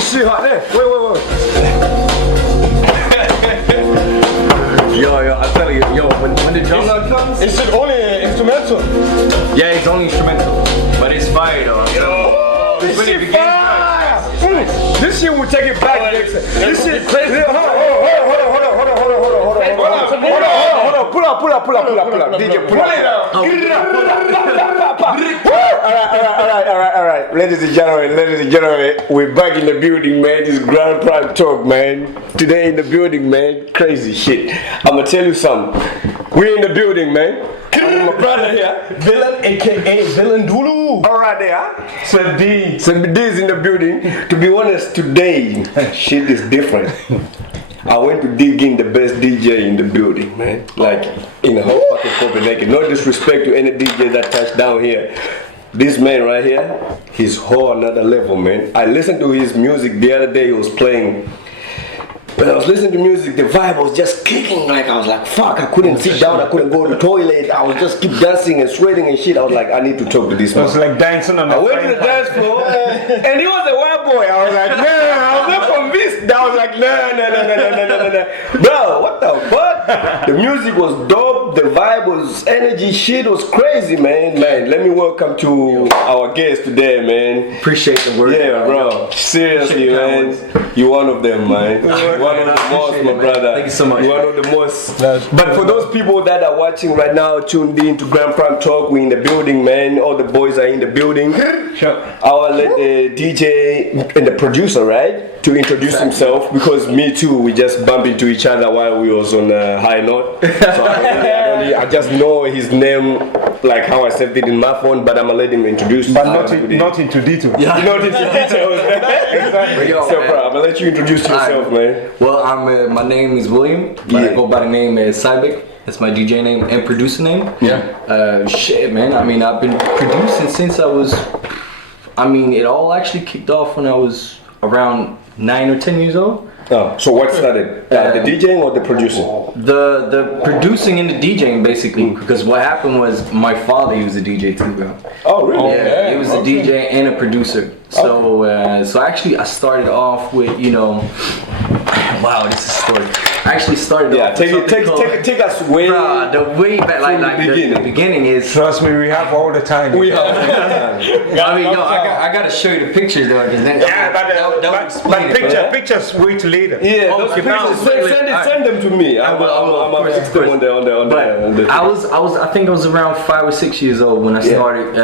This shit hot there. Wait. Yo, I'm telling you, when the drum comes, Is it only instrumental? yeah, it's only instrumental, but it's fire though. This When it shit begins, fire! this shit will take it back. This shit crazy. Hold on. Pull up. DJ, pull it out. Alright. Ladies and gentlemen, we're back in the building, man. This is Grand Prime Talk, man. Today in the building, man. Crazy shit. I'ma tell you something. We're in the building, man. I'm with my brother here, Villain, aka Villain Dulu. alright there. Sadi. Somebody's in the building. To be honest, today, shit is different. I went to dig in the best DJ in the building, man. Like, in the whole fucking Copenhagen. No disrespect to any DJ that touched down here. This man right here, he's whole another level, man. I listened to his music the other day. He was playing. When I was listening to music, the vibe was just kicking. Like, I was like, fuck, I couldn't sit down. I couldn't go to the toilet. I was just keep dancing and sweating and shit. I was like, I need to talk to this It man. was like dancing on I went to the dance floor and he was a white boy. I was like, nah, I was not convinced. I was like, nah. Bro, what the fuck? The music was dope. The vibe was energy. Shit was crazy, man. Let me welcome to our guest today, man. Appreciate the work. Yeah, bro. Seriously, man. You one of them, man. One of the most, my brother. Thank you so much. One of the most. But for those people that are watching right now, tuned in to Grand Prime Talk, we in the building, man. All the boys are in the building. Sure. I'll let the DJ and the producer, right, to introduce himself, because me too, we just bumped into each other while we was on a high note. So I just know his name, like how I saved it in my phone, but I'm gonna let him introduce. But not into detail. Yeah. Not into details. Exactly. Yo, So, man. bro, I'm gonna let you introduce yourself, man. Well, my name is William, but I go by the name Seibæk. That's my DJ name and producer name. Yeah. Shit, man. I mean, I've been producing since I was. I mean, it all actually kicked off when I was around 9 or 10 years old. Oh, so what started? The DJing or the producing? The producing and the DJing basically, because what happened was my father, he was a DJ too, bro. Oh, really? Yeah, he was a DJ and a producer. So so actually I started off with, you know, wow, this is a story. I actually started off with take us way. the way back, like the beginning is. Trust me, we have all the time. We have. I mean, yo, I gotta show you the pictures though, because then that would explain it. pictures wait later. Yeah, those Okay, pictures. Send them to me. I'm gonna fix them on the. I think I was around 5 or 6 years old when I started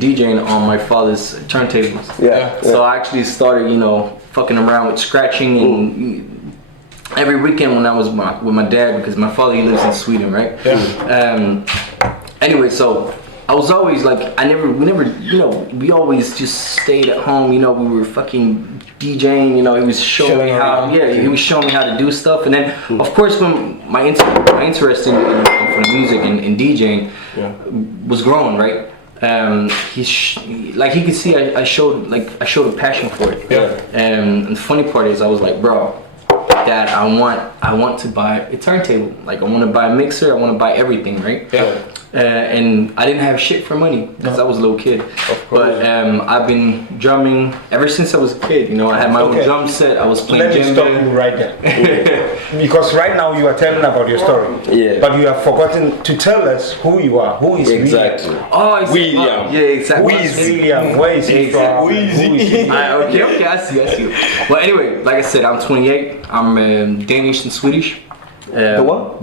DJing on my father's turntables. Yeah. So I actually started, you know, fucking around with scratching and every weekend when I was with my dad, because my father, he lives in Sweden, right? Anyway, so I was always like, we never, you know, we always just stayed at home, you know, we were fucking DJing, you know, he was showing me how, he was showing me how to do stuff. And then, of course, when my interest in for music and DJing was growing, right? Like he could see I showed a passion for it. And the funny part is I was like, bro, Dad, I want to buy a turntable. Like I want to buy a mixer, I want to buy everything, right? And I didn't have shit for money because I was a little kid. But I've been drumming ever since I was a kid. You know, I had my own drum set. I was playing Let me stop you right there. Because right now you are telling about your story. Yeah. But you have forgotten to tell us who you are. Who is Exactly. Oh, William. Yeah, exactly. William? Where is he from? Weezy. Okay, I see. Well, anyway, like I said, I'm 28. I'm Danish and Swedish. The what?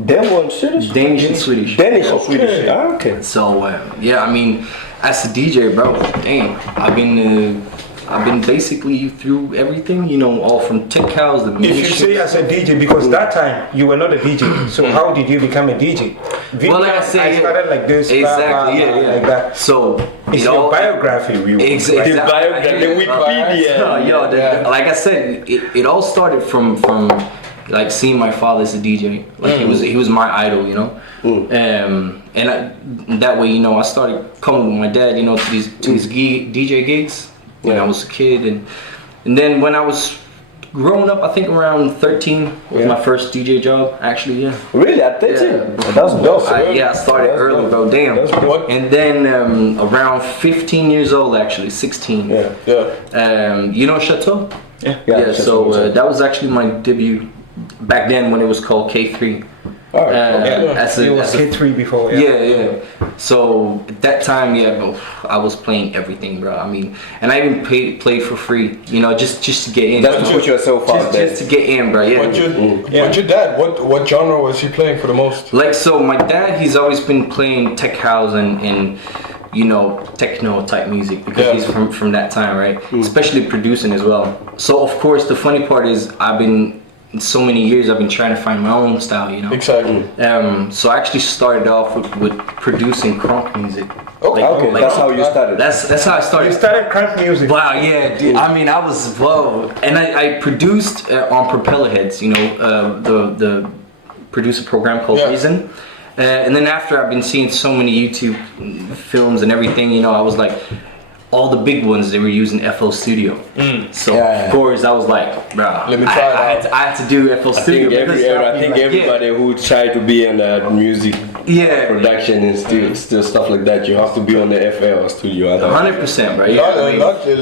Swedish? Danish and Swedish. Danish and Swedish. Ah, okay. So yeah, I mean, as a DJ, bro, damn, I've been basically through everything, you know, all from tech house, the If you say as a DJ, because that time you were not a DJ, so how did you become a DJ? Well, like I said, I started like this, exactly, like that. So It's your biography, exactly. The biography, the Wikipedia. Like I said, it all started from like seeing my father as a DJ. Like he was my idol, you know. And that way, you know, I started coming with my dad, you know, to these DJ gigs when I was a kid, and then when I was growing up, I think around 13 was my first DJ job, actually. Really, at 13? Yeah. That's dope. I started early, bro. Damn. And then around 15 years old, actually 16. Yeah. You know Chateau? Yeah. So that was actually my debut back then when it was called K3. Oh, It was K3 before. Yeah. So at that time, I was playing everything, bro. I mean, and I even played for free, you know, just to get in. That's to put yourself out there. Just to get in, bro. Yeah. But your dad, what genre was he playing for the most? Like, so my dad, he's always been playing tech house and you know, techno type music because he's from that time, right? Especially producing as well. So of course, the funny part is in so many years I've been trying to find my own style, you know. Exactly. So I actually started off with producing crunk music. Okay. That's how you started. That's how I started. You started crunk music. Wow, yeah, dude. I mean, I was and I produced on propeller heads, you know, the producer program called Reason. And then after I've been seeing so many YouTube films and everything, you know, I was like, all the big ones, they were using FL Studio. So of course I was like, bro, let me try it out. I had to do FL Studio. I think everybody who tried to be in music production and still stuff like that, you have to be on the FL Studio. 100%, bro.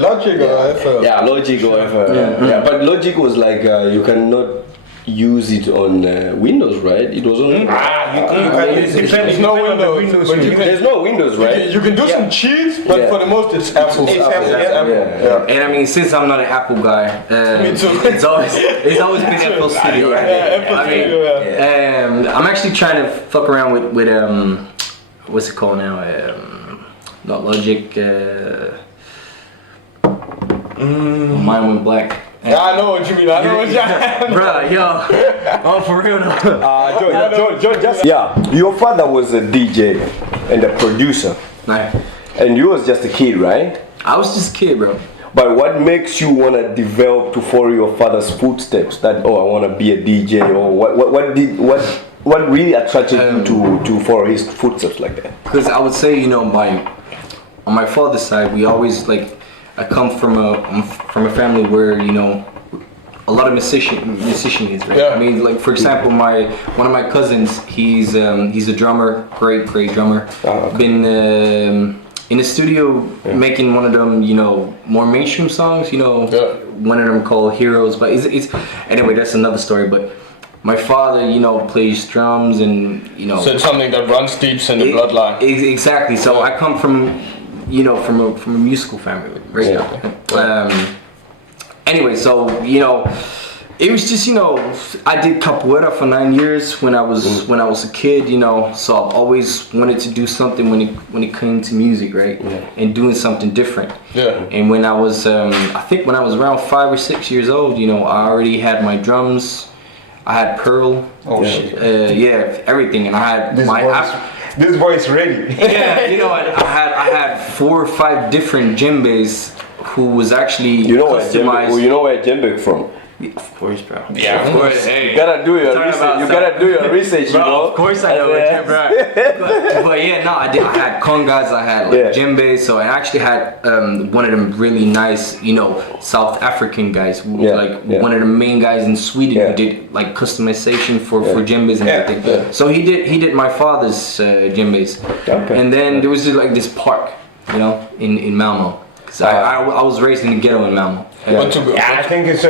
Logic or FL? Yeah, Logic or FL. Yeah, but Logic was like you cannot use it on Windows, right? It was only you can use it. There's no Windows. There's no Windows, right? You can do some cheats, but for the most it's Apple. And I mean, since I'm not an Apple guy, me too. it's always been FL Studio, right? I'm actually trying to fuck around with what's it called now? Not Logic. Mine went black. Yeah, I know what you mean. I know what you mean. Bruh, yo. Oh, for real though. John, your father was a DJ and a producer. Right. And you was just a kid, right? I was just a kid, bro. But what makes you want to develop to follow your father's footsteps? That, I want to be a DJ, or what really attracted you to follow his footsteps like that? Because I would say, you know, on my father's side, we always I come from a family where, you know, a lot of musicians, right? Yeah. I mean, like for example, one of my cousins, he's a drummer, great drummer. Been in the studio making one of them, you know, more mainstream songs, you know, one of them called Heroes. But it's anyway, that's another story. But my father, you know, plays drums and, you know. So it's something that runs deep in the bloodline. Exactly. So I come from, you know, from a musical family, right? Anyway, so, you know, it was just, you know, I did capoeira for 9 years when I was a kid, you know, so I've always wanted to do something when it came to music, right? And doing something different. And when I was I think when I was around 5 or 6 years old, you know, I already had my drums, I had Pearl, everything, and I had this boy is ready. Yeah, you know, I had 4 or 5 different djembes who was actually customized. You know where djembe from? Of course, bro. Yeah, of course. Hey, you gotta do your research. You gotta do your research, bro, you know. Of course I know it, bro. But yeah, no, I had congas, I had djembes, so I actually had one of them really nice, you know, South African guys, who was one of the main guys in Sweden who did like customization for djembes and everything. So he did my father's djembes, and then there was just like this park, you know, in Malmo. Cause I was raised in the ghetto in Malmo. I think it's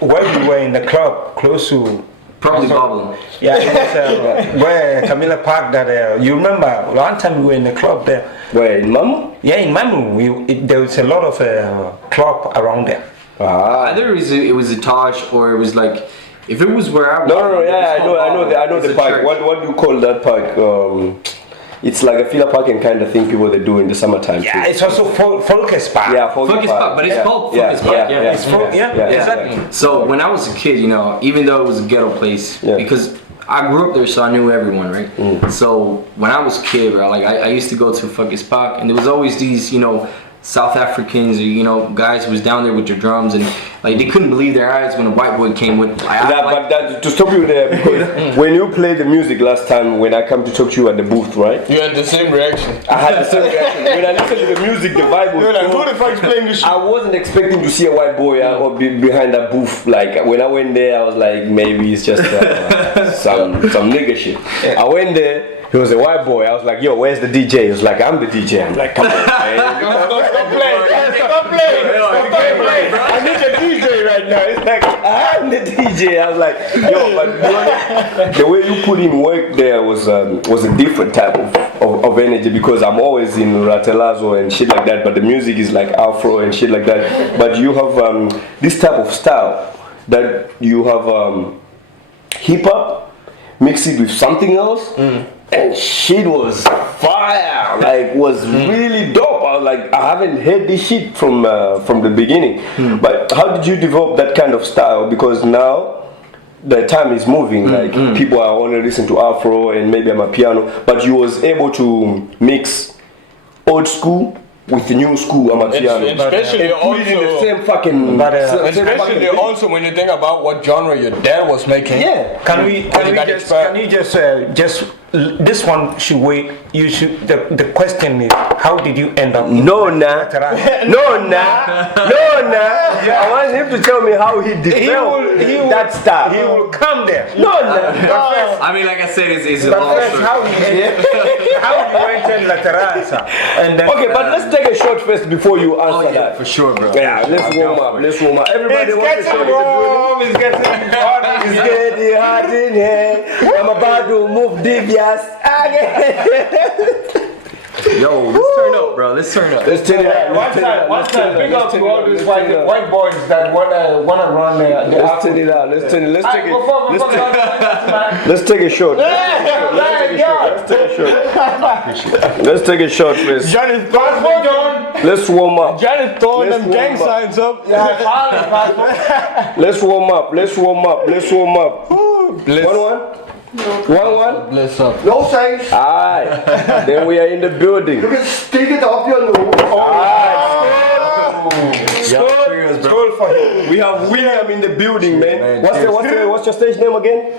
where we were in the club close to probably Bubble. Yeah, it was where Camilla Park. That you remember one time we were in the club there. Where in Malmo? Yeah, in Malmo. There was a lot of club around there. Either it was a Taj or it was like if it was where I was. No. Yeah, I know the park. What do you call that park? It's like a filler parking kind of thing people they do in the summertime. Yeah, it's also Folkes Park. Yeah, Folkes Park. But it's called Folkes Park. Yeah, exactly. So when I was a kid, you know, even though it was a ghetto place, because I grew up there, so I knew everyone, right? So when I was a kid, bro, like I used to go to Folkes Park, and there was always these, you know, South Africans or, you know, guys who was down there with their drums, and like they couldn't believe their eyes when a white boy came with. To stop you there, because when you played the music last time, when I come to talk to you at the booth, right? You had the same reaction. I had the same reaction. When I listened to the music, the vibe was. You're like, who the fuck's playing this shit? I wasn't expecting to see a white boy or be behind that booth. Like when I went there, I was like, maybe it's just some nigga shit. I went there. He was a white boy. I was like, yo, where's the DJ? He was like, I'm the DJ. I'm like, come on, man. Stop playing. I need a DJ. right now. It's like I'm the DJ. I was like, yo, but the way you put in work there was a different type of energy because I'm always in Ratelazo and shit like that. But the music is like Afro and shit like that. But you have this type of style that you have hip hop, mix it with something else. And shit was fire, like was really dope. I was like, I haven't heard this shit from the beginning. But how did you develop that kind of style? Because now the time is moving. Like people are only listening to Afro and maybe Amapiano, but you was able to mix old school with the new school Amapiano. Especially also in the same fucking. Especially also when you think about what genre your dad was making. Yeah. Can you just this one should wait. You should. The question is, how did you end up? No, nah. I want him to tell me how he developed that style. He will come there. No. I mean, like I said, it's a long story. How you entered La Terraza. And then, Okay, but let's take a shot first before you answer that. For sure, bro. Yeah, let's warm up. Everybody wants to shot. It's getting hot. It's getting hot in here. I'm about to move Divias. Yo, let's turn up, bro. Let's turn up. Let's turn it up. One time, big up to all these white boys that wanna run the Let's turn it out. Let's take a shot. Let's take a shot first. Johnny's passport on. Let's warm up. Johnny's throwing Let's them gang warm up. signs up. Let's warm up. 1-1. Bless up. No thanks. Alright. Then we are in the building. You can stick it up your nose. Skål for him. We have William in the building, man. What's your stage name again?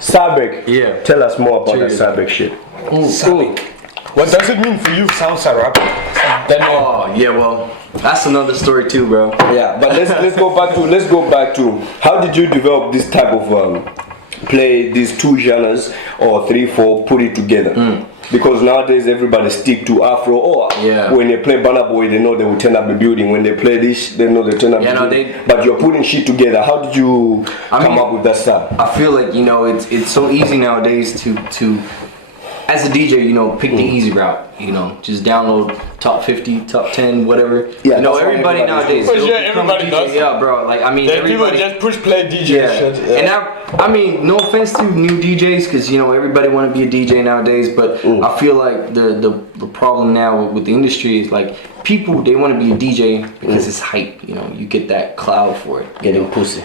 Seibæk. Yeah. Tell us more about that Seibæk shit. What does it mean for you? Sounds Arabic. Oh, yeah, well, that's another story too, bro. Yeah, but let's go back to how did you develop this type of play these two genres or 3-4, put it together? Because nowadays everybody stick to Afro or when they play Burna Boy, they know they will turn up the building. When they play this, they know they turn up the building. But you're putting shit together. How did you come up with that stuff? I feel like, you know, it's so easy nowadays to as a DJ, you know, pick the easy route. You know, just download top 50, top 10, whatever. Yeah, you know, everybody nowadays. Everybody does. Yeah, bro. Like, I mean, people everybody just push play DJ shit. Yeah. And I mean, no offense to new DJs, because you know everybody want to be a DJ nowadays. But I feel like the problem now with the industry is like people, they want to be a DJ because it's hype. You know, you get that cloud for it. Getting pussy.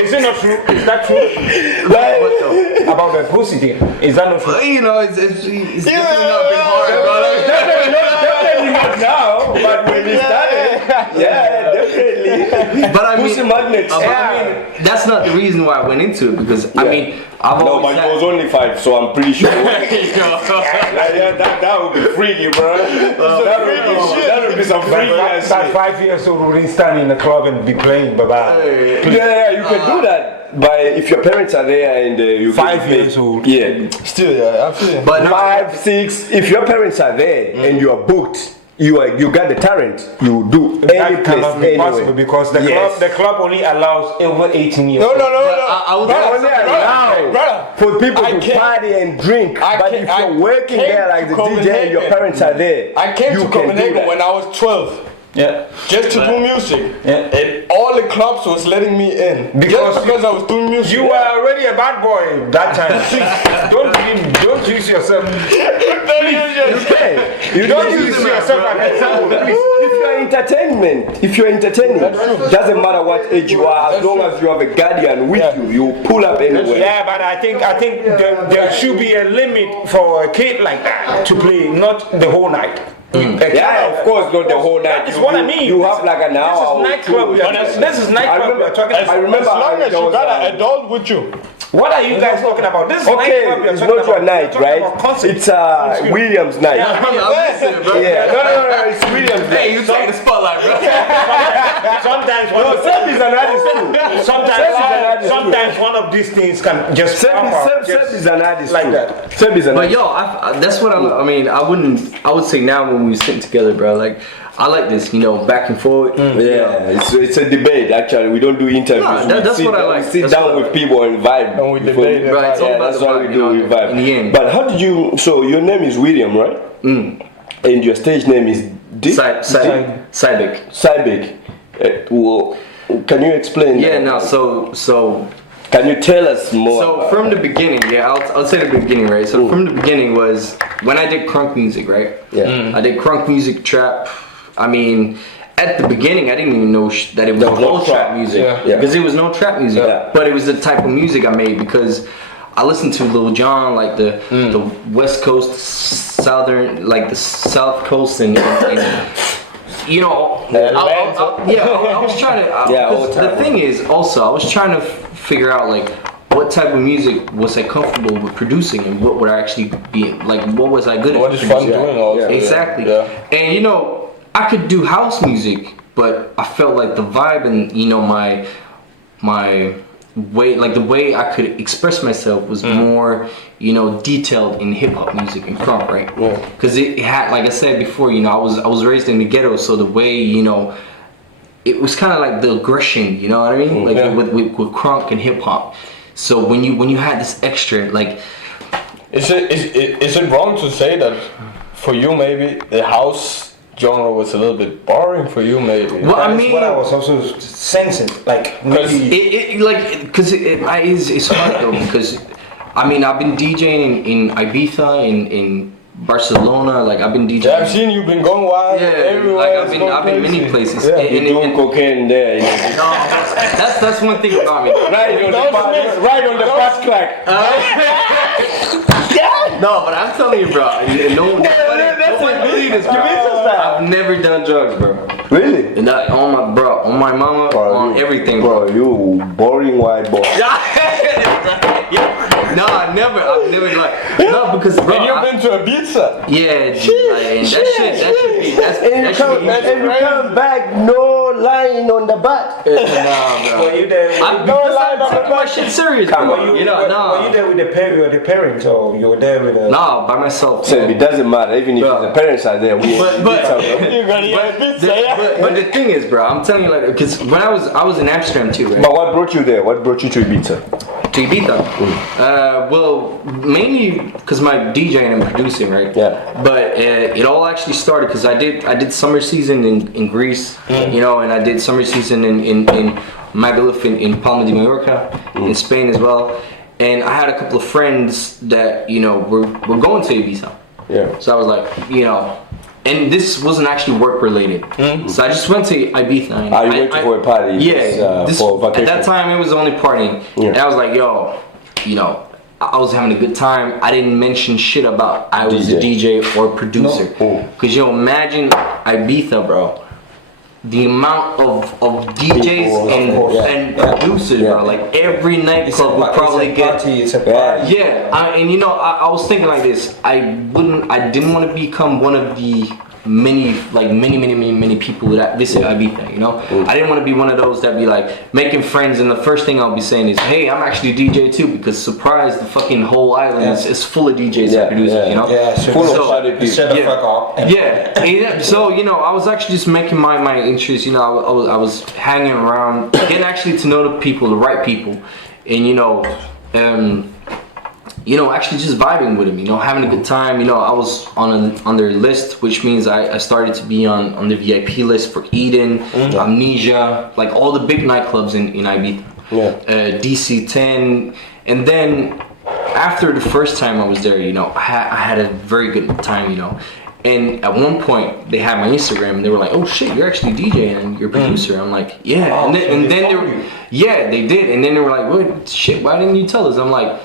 Is it not true? Is that true? About the pussy thing. Is that not true? You know, it's definitely not been hard, bro. Definitely not now, but when we started, yeah, definitely. But I mean, pussy magnets. I mean, that's not the reason why I went into it because I mean, I've always but it was only 5, so I'm pretty sure. that would be freaky, bro. That would be some freaky ass shit. 5 years old wouldn't stand in the club and be playing baba. Yeah, you can do that. But if your parents are there and you 5 years old. Yeah. Still, yeah, I feel. But 5, 6. If your parents are there and you are booked, you got the talent. You do any That place cannot be anyway. possible because the club only allows over 18 years. No. I would only allow for people to party and drink. But if you're working there like the DJ and your parents are there, I came to you can do Copenhagen that. when I was 12. Yeah. Just to do music. Yeah. And all the clubs was letting me in. Because I was doing music. You were already a bad boy that time. Don't use yourself. You Don't use yourself as an example. If you're entertaining, doesn't matter what age you are, as long as you have a guardian with you pull up anywhere. Yeah, but I think there should be a limit for a kid like that to play, not the whole night. Yeah, of course, not the whole night. That's what I mean. You have like an hour. This is nightclub. This is nightclub we're talking about. I remember. As long as you got an adult with you. What are you guys talking about? This is Okay, nightclub you're it's talking not your about. night, You're talking right? about concert. It's William's night. I'm listening, bro. Yeah, no, it's William's night. Hey, you take the spotlight, bro. Sometimes No, Seb is an artist too. sometimes one of these things can just Seb pop up, Seb is an artist like too. that. Seb is an But artist. yo, that's what I mean. I would say now when we sitting together, bro. Like, I like this, you know, back and forth. Yeah, it's a debate actually. We don't do interviews. Nah, We that's sit what I down- like. We sit That's down what I with like. people and vibe. And we before debate it. Right, it's all Yeah, about that's the what vibe, we you do. know, We vibe. in the end. But how did you? So your name is William, right? And your stage name is Dick Seibæk. Seibæk. Well, can you explain? Yeah, that? no. So Can you tell us more? So about from the beginning, yeah, I'll say the beginning, right? So from the beginning was when I did crunk music, right? Yeah. I did crunk music, trap. I mean, at the beginning, I didn't even know that it was There was no all trap trap. music Yeah. because there was no trap music. Yeah. But it was the type of music I made because I listened to Lil Jon, like the West Coast, Southern, like the South Coast, and you know, I was trying to. Yeah, all 'cause the the time. thing is, also, I was trying to figure out like what type of music was I comfortable with producing, and what would I actually be like. What was I good at? What is fun producing? doing also? Exactly. Yeah. And you know, I could do house music, but I felt like the vibe and you know my way, like the way I could express myself was more, you know, detailed in hip hop music and crunk, right? Because it had, like I said before, you know, I was raised in the ghetto, so the way, you know, it was kind of like the aggression, you know what I mean? Like with crunk and hip hop. So when you had this extra, like, Is it wrong to say that for you maybe the house genre was a little bit boring for you maybe? well, I That's mean, what I was also sensing. Like maybe it's hard though because I mean I've been DJing in Ibiza in Barcelona, like I've been DJing. Yeah, I've seen you been going wild everywhere. like it's going I've been many crazy. places. Yeah. And- You're doing cocaine there. You know. no, that's one thing about me. Right on the fast track. No, but I'm telling you, bro. Nobody believe this, bro. I've never done drugs, bro. Really? And that on my mama, Bro, on you- everything, Bro, you boring white boy. No, I've never like no because bro. And you've been to Ibiza. Yeah, G, like, and that shit be And you come back, no lying on the butt. Nah, bro. were you there? I'm taking my shit serious, Come bro. on. You know, Were you there with the parents or you were there with the? no, by myself. So it doesn't matter, even if Bro. the parents are there. We But You're gonna eat Ibiza, but the thing is, bro, I'm telling you, like, because when I was in Amsterdam too, right? But what brought you there? What brought you to Ibiza? To Ibiza. Well, mainly because my DJing and producing, right? Yeah. But it all actually started because I did summer season in Greece, you know, and I did summer season in Magaluf in Palma de Mallorca, in Spain as well. And I had a couple of friends that, you know, were going to Ibiza. Yeah. So I was like, you know, and this wasn't actually work related. So I just went to Ibiza. And Ah, you went for a party? Yeah. For vacation. At that time, it was only partying. Yeah. And I was like, yo, you know, I was having a good time. I didn't mention shit about I was a DJ or producer. No. Cause yo, imagine Ibiza, bro. The amount of DJs and producers, bro. Like every nightclub would probably get. It's a party. Yeah, and you know, I was thinking like this. I didn't want to become one of the many people that visit Ibiza, you know? I didn't want to be one of those that be like making friends and the first thing I'll be saying is, hey, I'm actually a DJ too, because surprise, the fucking whole island is full of DJs and producers, you know? Yeah, so Full of So- party people. shut the fuck up. Yeah. So you know, I was actually just making my interest. You know, I was hanging around, getting actually to know the people, the right people, and you know, actually just vibing with them. You know, having a good time. You know, I was on their list, which means I started to be on the VIP list for Eden, Amnesia, like all the big nightclubs in Ibiza. Yeah. DC10, and then after the first time I was there, you know, I had a very good time, you know. And at one point, they had my Instagram, and they were like, "Oh shit, you're actually DJ and you're a producer." I'm like, "Yeah." And then they were, yeah, they did. And then they were like, "What shit? Why didn't you tell us?" I'm like,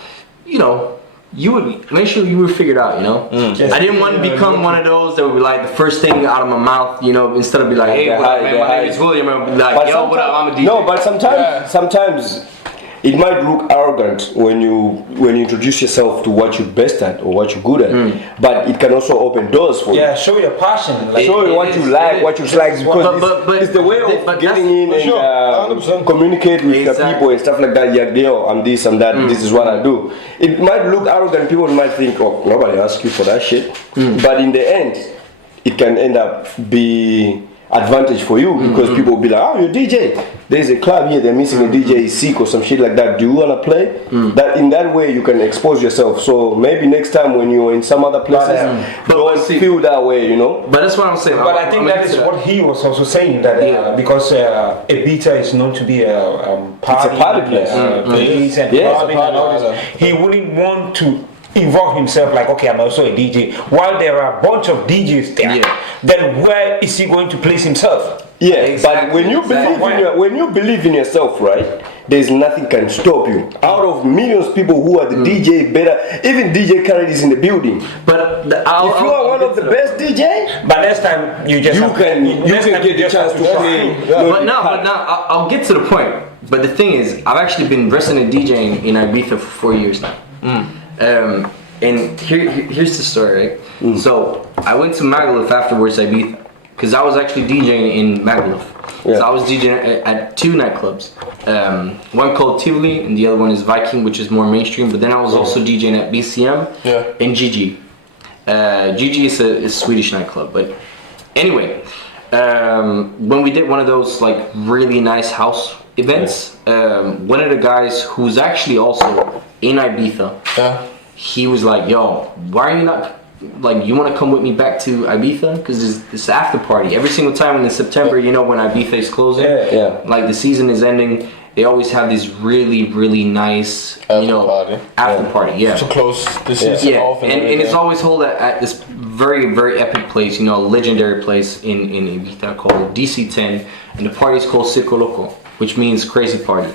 you know, you would make sure you were figured out, you know. I didn't want to become one of those that would be like the first thing out of my mouth, you know, instead of be like, "Hey, what up, man? My name is William." I would be like, "Yo, what up? I'm a DJ." No, but sometimes it might look arrogant when you introduce yourself to what you're best at or what you're good at, but it can also open doors for you. Yeah, show your passion. Like, Show you what you like, what you dislike, because but it's the way of getting in and Sure, 100%. communicate with the Exactly. people and stuff like that. Yeah, yo, I'm this, I'm that, this is what I do. It might look arrogant, people might think, oh, nobody asked you for that shit. But in the end, it can end up be advantage for you because people will be like, oh, you're DJ. There's a club here, they're missing a DJ sick or some shit like that. Do you wanna play? That in that way you can expose yourself. So maybe next time when you're in some other places, don't feel that way, you know. But that's what I'm saying. But I think that is what he was also saying, that because Ibiza is known to be a party, It's a party place. Place and Yeah, it's a clubbing party and all place. this. He wouldn't want to involve himself like, okay, I'm also a DJ. While there are a bunch of DJs there, then where is he going to place himself? Yeah, Exactly, but when you exactly. when you believe in yourself, right? There's nothing can stop you. Out of millions of people who are the DJ better, even DJ Khaled is in the building. But If you are one of the best DJ, But next time you just you have can next time get the just chance have to play. But now I'll get to the point. But the thing is, I've actually been resident DJing in Ibiza for 4 years now. And here's the story, right? So I went to Magaluf afterwards, Ibiza, because I was actually DJing in Magaluf. Yeah. So I was DJing at 2 nightclubs. One called Tivoli, and the other one is Viking, which is more mainstream. But then I was also DJing at BCM and GG. GG is a Swedish nightclub, but anyway, when we did one of those like really nice house events, one of the guys who's actually also in Ibiza, he was like, yo, why are you not, like, you want to come with me back to Ibiza? Because there's this after party. Every single time in September, you know, when Ibiza is closing, like the season is ending, they always have this really, really nice, after party. Yeah. To close the season off. And it's always held at this very, very epic place, you know, legendary place in Ibiza called DC10. And the party is called Circo Loco, which means crazy party.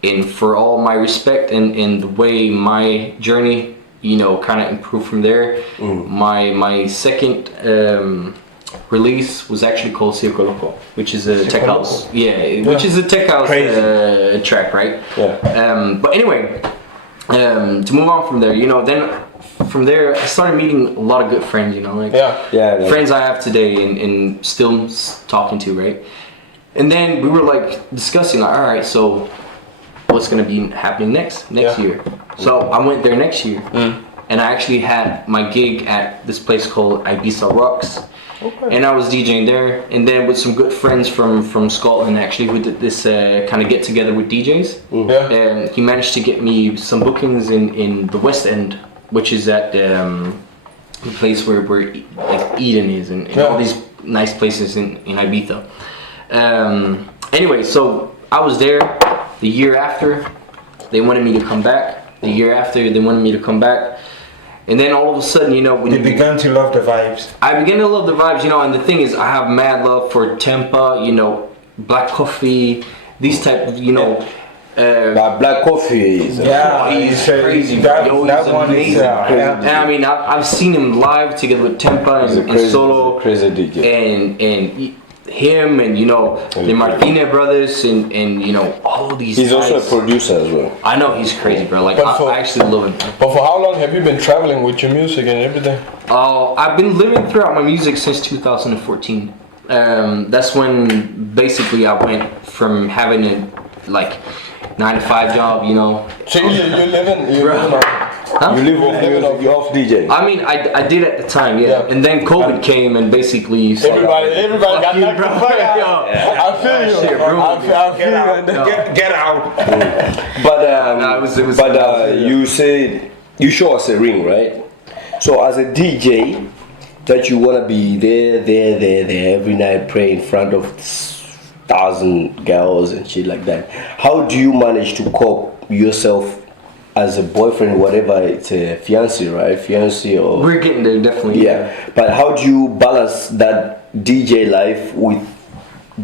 And for all my respect and the way my journey, you know, kind of improved from there, my second release was actually called Circo Loco, which is a tech house. Which is a tech house track, right? But anyway, to move on from there, you know, then from there I started meeting a lot of good friends, you know, like friends I have today and still talking to, right? And then we were like discussing, like, all right, so what's gonna be happening next year? So I went there next year, and I actually had my gig at this place called Ibiza Rocks, and I was DJing there, and then with some good friends from Scotland, actually, we did this kind of get together with DJs, and he managed to get me some bookings in the West End, which is at the place where like Eden is, and all these nice places in Ibiza. Anyway, so I was there. The year after, they wanted me to come back. The year after, they wanted me to come back. And then all of a sudden, you know, when you began to love the vibes. I began to love the vibes, you know, and the thing is, I have mad love for Tempa, you know, Black Coffee, these type of, you know. Black Coffee is he's crazy. That one amazing. is And I mean, I've seen him live together with Tempa and Solo. Crazy DJ. And him and, you know, the Martinez brothers and you know, all these He's guys. also a producer as well. I know he's crazy, bro. Like, I actually love him. But for how long have you been traveling with your music and everything? I've been living throughout my music since 2014. That's when basically I went from having a like 9-to-5 job, you know. So you live in Huh? You live off DJ. I mean, I did at the time, and then COVID came and basically everybody got knocked the fuck out. I feel you. Shit, bro. I feel you. Get out. But you said you show us a ring, right? So as a DJ, that you wanna be there every night, pray in front of 1,000 girls and shit like that. How do you manage to cope yourself as a boyfriend, whatever, it's a fiancé, right? Fiancé or... We're getting there, definitely. Yeah, but how do you balance that DJ life with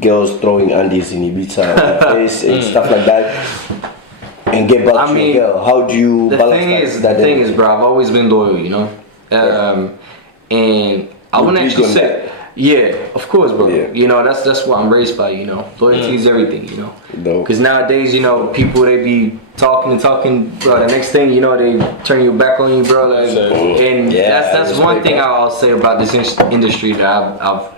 girls throwing undies in Ibiza on their face and stuff like that, and get back to your girl? How do you balance that? The thing is, bro, I've always been loyal, you know? And I wouldn't actually say... Yeah, of course, bro. Yeah. You know, that's what I'm raised by. You know, loyalty is everything. You know, No. because nowadays, you know, people they be talking, bro. The next thing you know, they turn your back on you, bro. Like, and that's one thing I'll say about this industry that I've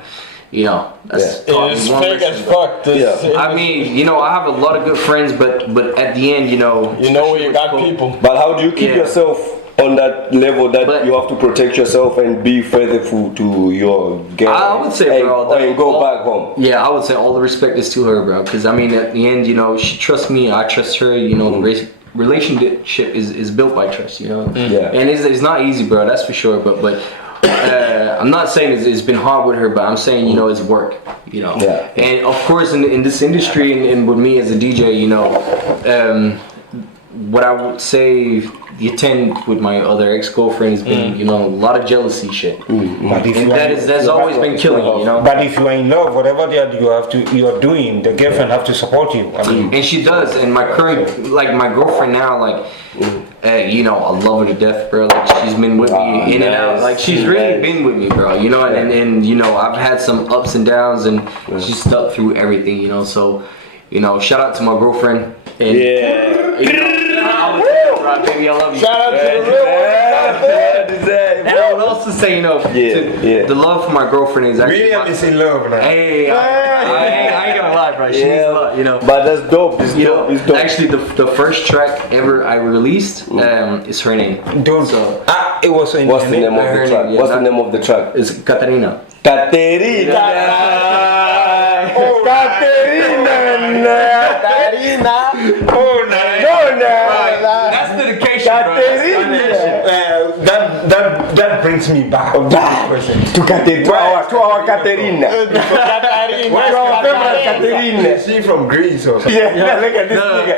you know, that's taught me It's one fake lesson, as bro. fuck. This I mean, you know, I have a lot of good friends, but at the end, you know, where you got people. But how do you keep yourself on that level that you have to protect yourself and be faithful to your girl? I would say, bro, and go back home. Yeah, I would say all the respect is to her, bro. Because I mean, at the end, you know, she trusts me, I trust her. You know, the relationship is built by trust. You know, and it's not easy, bro. That's for sure. But I'm not saying it's been hard with her, but I'm saying, you know, it's work. You know, and of course, in this industry and with me as a DJ, you know, what I would say. The attend with my other ex-girlfriend has been, you know, a lot of jealousy shit. But if And that's always been killing, you know. But if you are in love, whatever that you are doing, the girlfriend have to support you. I mean, and she does. And my current, like my girlfriend now, like, you know, I love her to death, bro. Like she's been with me in and out. Like she's really been with me, bro. You know, and you know, I've had some ups and downs, and she's stuck through everything. You know, so you know, shout out to my girlfriend. And, you know, baby, I love you. Shout out to the real one. And I would also say, you know, the love for my girlfriend is actually. William is in love now. Hey, I ain't gonna lie, bro. She needs a lot, you know. But that's dope. It's dope. It's dope. Actually, the first track ever I released is her name. Don't. So, It was in What's the name of the track? yeah, What's the name of the track? It's Katarina. Katerina. Oh, nice. That's dedication, bro. That brings me back. To our Katerina. To our favorite Katerina. Is she from Greece or something? Yeah, look at this nigga.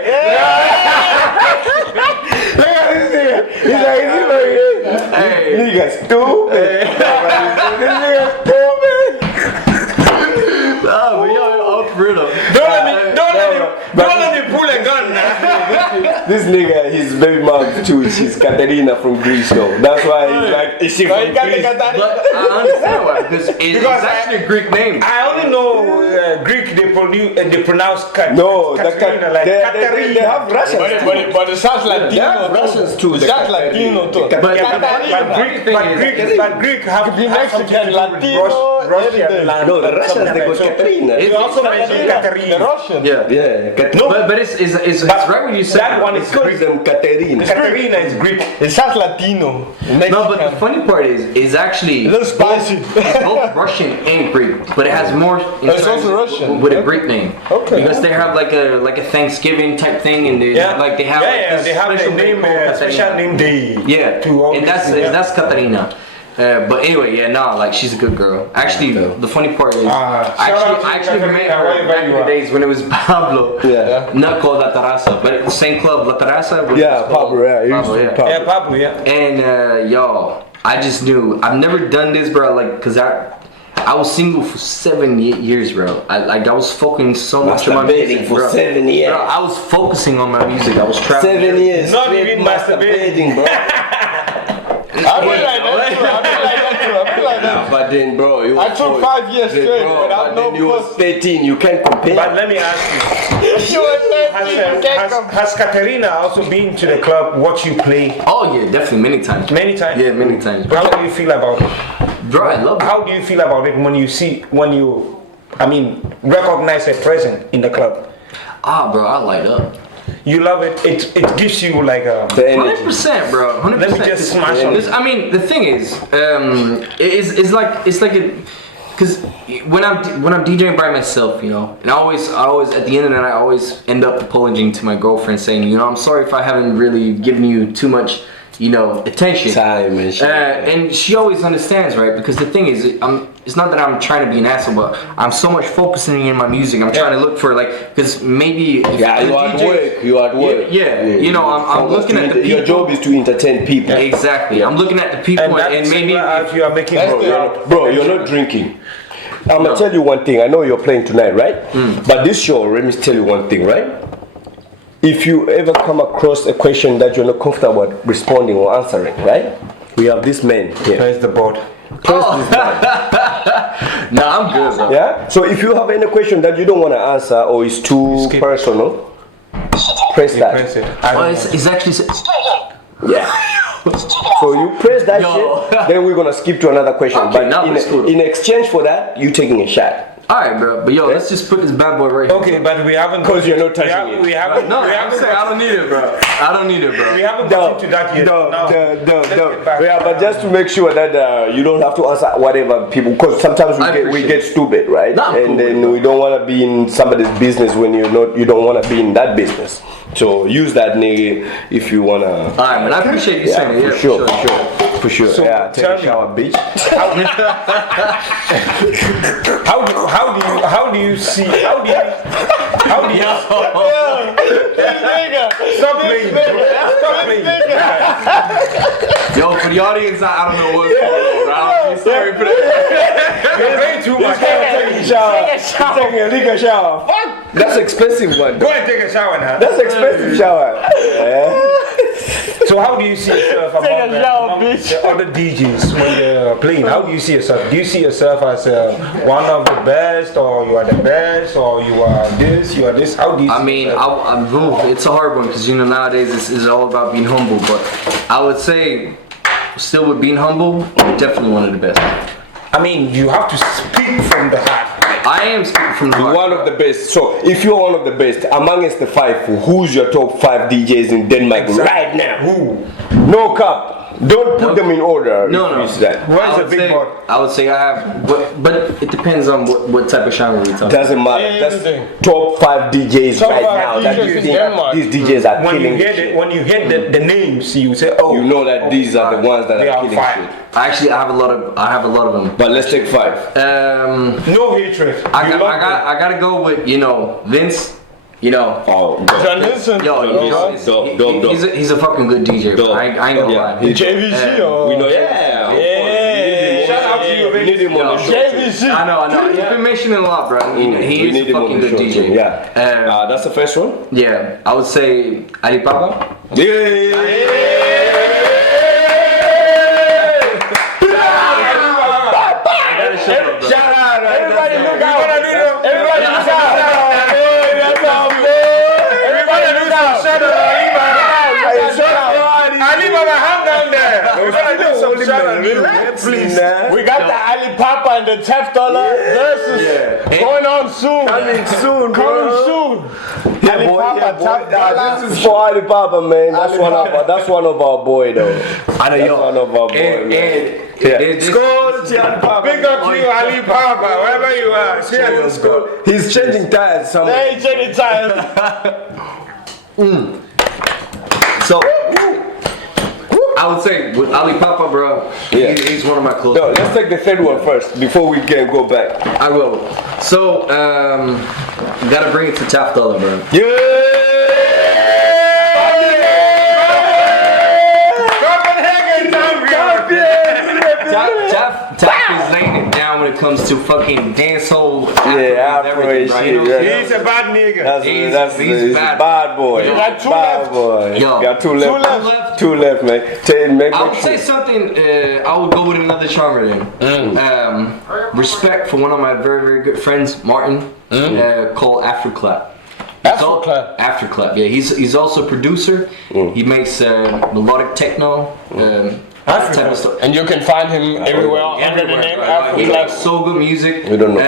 Look at this nigga. He's like, Hey. nigga stupid. This nigga stupid. Oh, but yo, for real though. Don't let me pull a gun now. This nigga, his baby mom too. She's Katerina from Greece though. That's why he's like, is she from Greece? But I understand why, because it's actually a Greek name. I only know Greek. They pronounce No, Katerina like they Katerina. have Russians too. But it sounds Latino. They have Russians too. It sounds Latino too. But Greek have Mexican, Latino, Russian land. No, the Russians they go Katerina. You also mentioned The Katerina. Russian. Yeah. No, but it's right when you said That one is Calls Greek. them Katerina. Katerina is Greek. It sounds Latino. No, but the funny part is actually A little spicy. it's both Russian and Greek, but it has more in It's terms also Russian. with a Greek name. Okay. Because they have like a Thanksgiving type thing, and they Yeah, like they have like, they have special the name, called Katarina. special name day. Yeah, To all and these- that's Katarina. But anyway, like she's a good girl. Actually, the funny part is, I actually met her back in the days when it was Pablo. Yeah. Not called La Terraza, but the same club, La Terraza. which Yeah, was called Pablo, yeah. He used to be Pablo. Yeah, Pablo, yeah. And yo, I just knew I've never done this, bro. Like, cause I was single for 7 years, bro. I was focusing so much on my music, for bro. 7 years. Bro, I was focusing on my music. I was traveling. 7 years. Not straight even masturbating, bro. I feel like that. But then, bro, you I took 5 years straight without no you was puss. 13. You can't compare. But let me ask you, You were 13, has Katerina also been to the club, watch you play Oh yeah, definitely many times. many times? Yeah, many times. How do you feel about it? Bro, I love it. How do you feel about it when you recognize a present in the club? Bro, I light up. You love it. It gives you like a. the energy. 100%, bro. 100%. Let me just smash on it. I mean, the thing is, it's like a, cause when I'm DJing by myself, you know, and I always at the end of the night I always end up apologizing to my girlfriend, saying, you know, I'm sorry if I haven't really given you too much, you know, attention. Time and shit. And she always understands, right? Because the thing is, it's not that I'm trying to be an asshole, but I'm so much focusing in my music. I'm trying to look for like, because maybe if Yeah, you are at work. You are at work. Yeah. You know, I'm looking at the people. Your job is to entertain people. Exactly. I'm looking at the people, and maybe if you are making Bro, you're not drinking. I'm gonna tell you one thing. I know you're playing tonight, right? But this show, let me tell you one thing, right? If you ever come across a question that you're not comfortable responding or answering, right? We have this man here. Where's the board? Press this button. Nah, I'm good, bro. Yeah. So if you have any question that you don't want to answer or is too Skip. personal, press that. Press it. Oh, it's actually. Yeah. So you press that Yo. shit, then we're gonna skip to another question. Okay, but now it's cool. in exchange for that, you taking a shot. Alright, bro. But yo, let's just put this bad boy right here. Okay, but we haven't. Because you're not touching it. We haven't. No, we I'm haven't. saying I don't need it, bro. I don't need it, bro. We haven't got into that yet. No. Let's get back. Yeah, but just to make sure that you don't have to answer whatever people, because sometimes we get stupid, right? Nah, I'm and cool then with we don't want to be in somebody's business when you don't want to be in that business. So use that nigga if you wanna. Alright, man. I appreciate you saying it. Yeah, for sure. So, yeah, take tell a shower, bitch. How do you see? Stop playing. Yo, for the audience, I don't know what's going on. I'm sorry for that. You're playing too much. Taking a shower. Taking a liquor shower. Fuck. That's expensive one. Go and take a shower now. That's expensive shower. Yeah. So how do you see yourself among the other DJs when they're playing? How do you see yourself? Do you see yourself as one of the best, or you are the best, or you are this, you are this? How do you see I mean, yourself? it's a hard one because nowadays it's all about being humble. But I would say, still with being humble, I'm definitely one of the best. I mean, you have to speak from the heart. I am speaking from the heart. One of the best. So if you're one of the best, amongst the five, who's your top 5 DJs in Denmark right now? Who? No cap. Don't put them in order. No. If it's that. Where's the big boy? I would say I have, but it depends on what type of genre we're talking. Doesn't matter. Yeah, That's everything. top 5 DJs Top right 5 now that DJs you in think Denmark. these DJs are When you killing hear shit. when you hear the names, you say, oh, You know that these are the ones that they are are killing fire. shit. Actually, I have a lot of them. But let's take 5. No hatred. I gotta go with Vince. Oh, John Henson. Yo, he's a fucking good DJ. Bro. I ain't gonna lie. JVC or? we know, yeah. Shout out to you, We need him on the show. JVC. I know. He's been mentioning a lot, bro. He We is need a him on fucking the good show DJ. too. Yeah. That's the first one. Yeah, I would say Alibaba. Shout out, Everybody look out. Everybody look out. Everybody look out. Shout out. Alibaba, hang down there. We're gonna do some shout out. Please. We got the Ali Papa and the $10 versus going on soon. Coming soon, bro. Coming soon. Yeah, boy. This is for Alibaba, man. That's one of our boy, though. I know, That's one of our boy, man. Score, big up to you, Ali Papa, wherever you are. Cheers, score. He's changing tires somewhere. They ain't changing time. So, I would say with Ali Papa, bro, Yeah. he's one of my close. No, let's take the third one first before we can go back. I will. So, gotta bring it to Top Dollar, bro. Copenhagen Tap is laying it down when it comes to fucking dancehall. Yeah, Afro and bro. shit, You know what I'm yeah. saying? He's a bad nigga. That's he's bad. bad boy. You got two bad left. boy. Yo. Got two left. Two left, man. I would say something. I would go with another genre then. Respect for one of my very, very good friends, Martin, called Afterclap. Afterclap. Afterclap. Yeah, he's also a producer. He makes melodic techno. Type of stuff. And you can find him everywhere under the name He Afroclap. makes so good music. We don't know.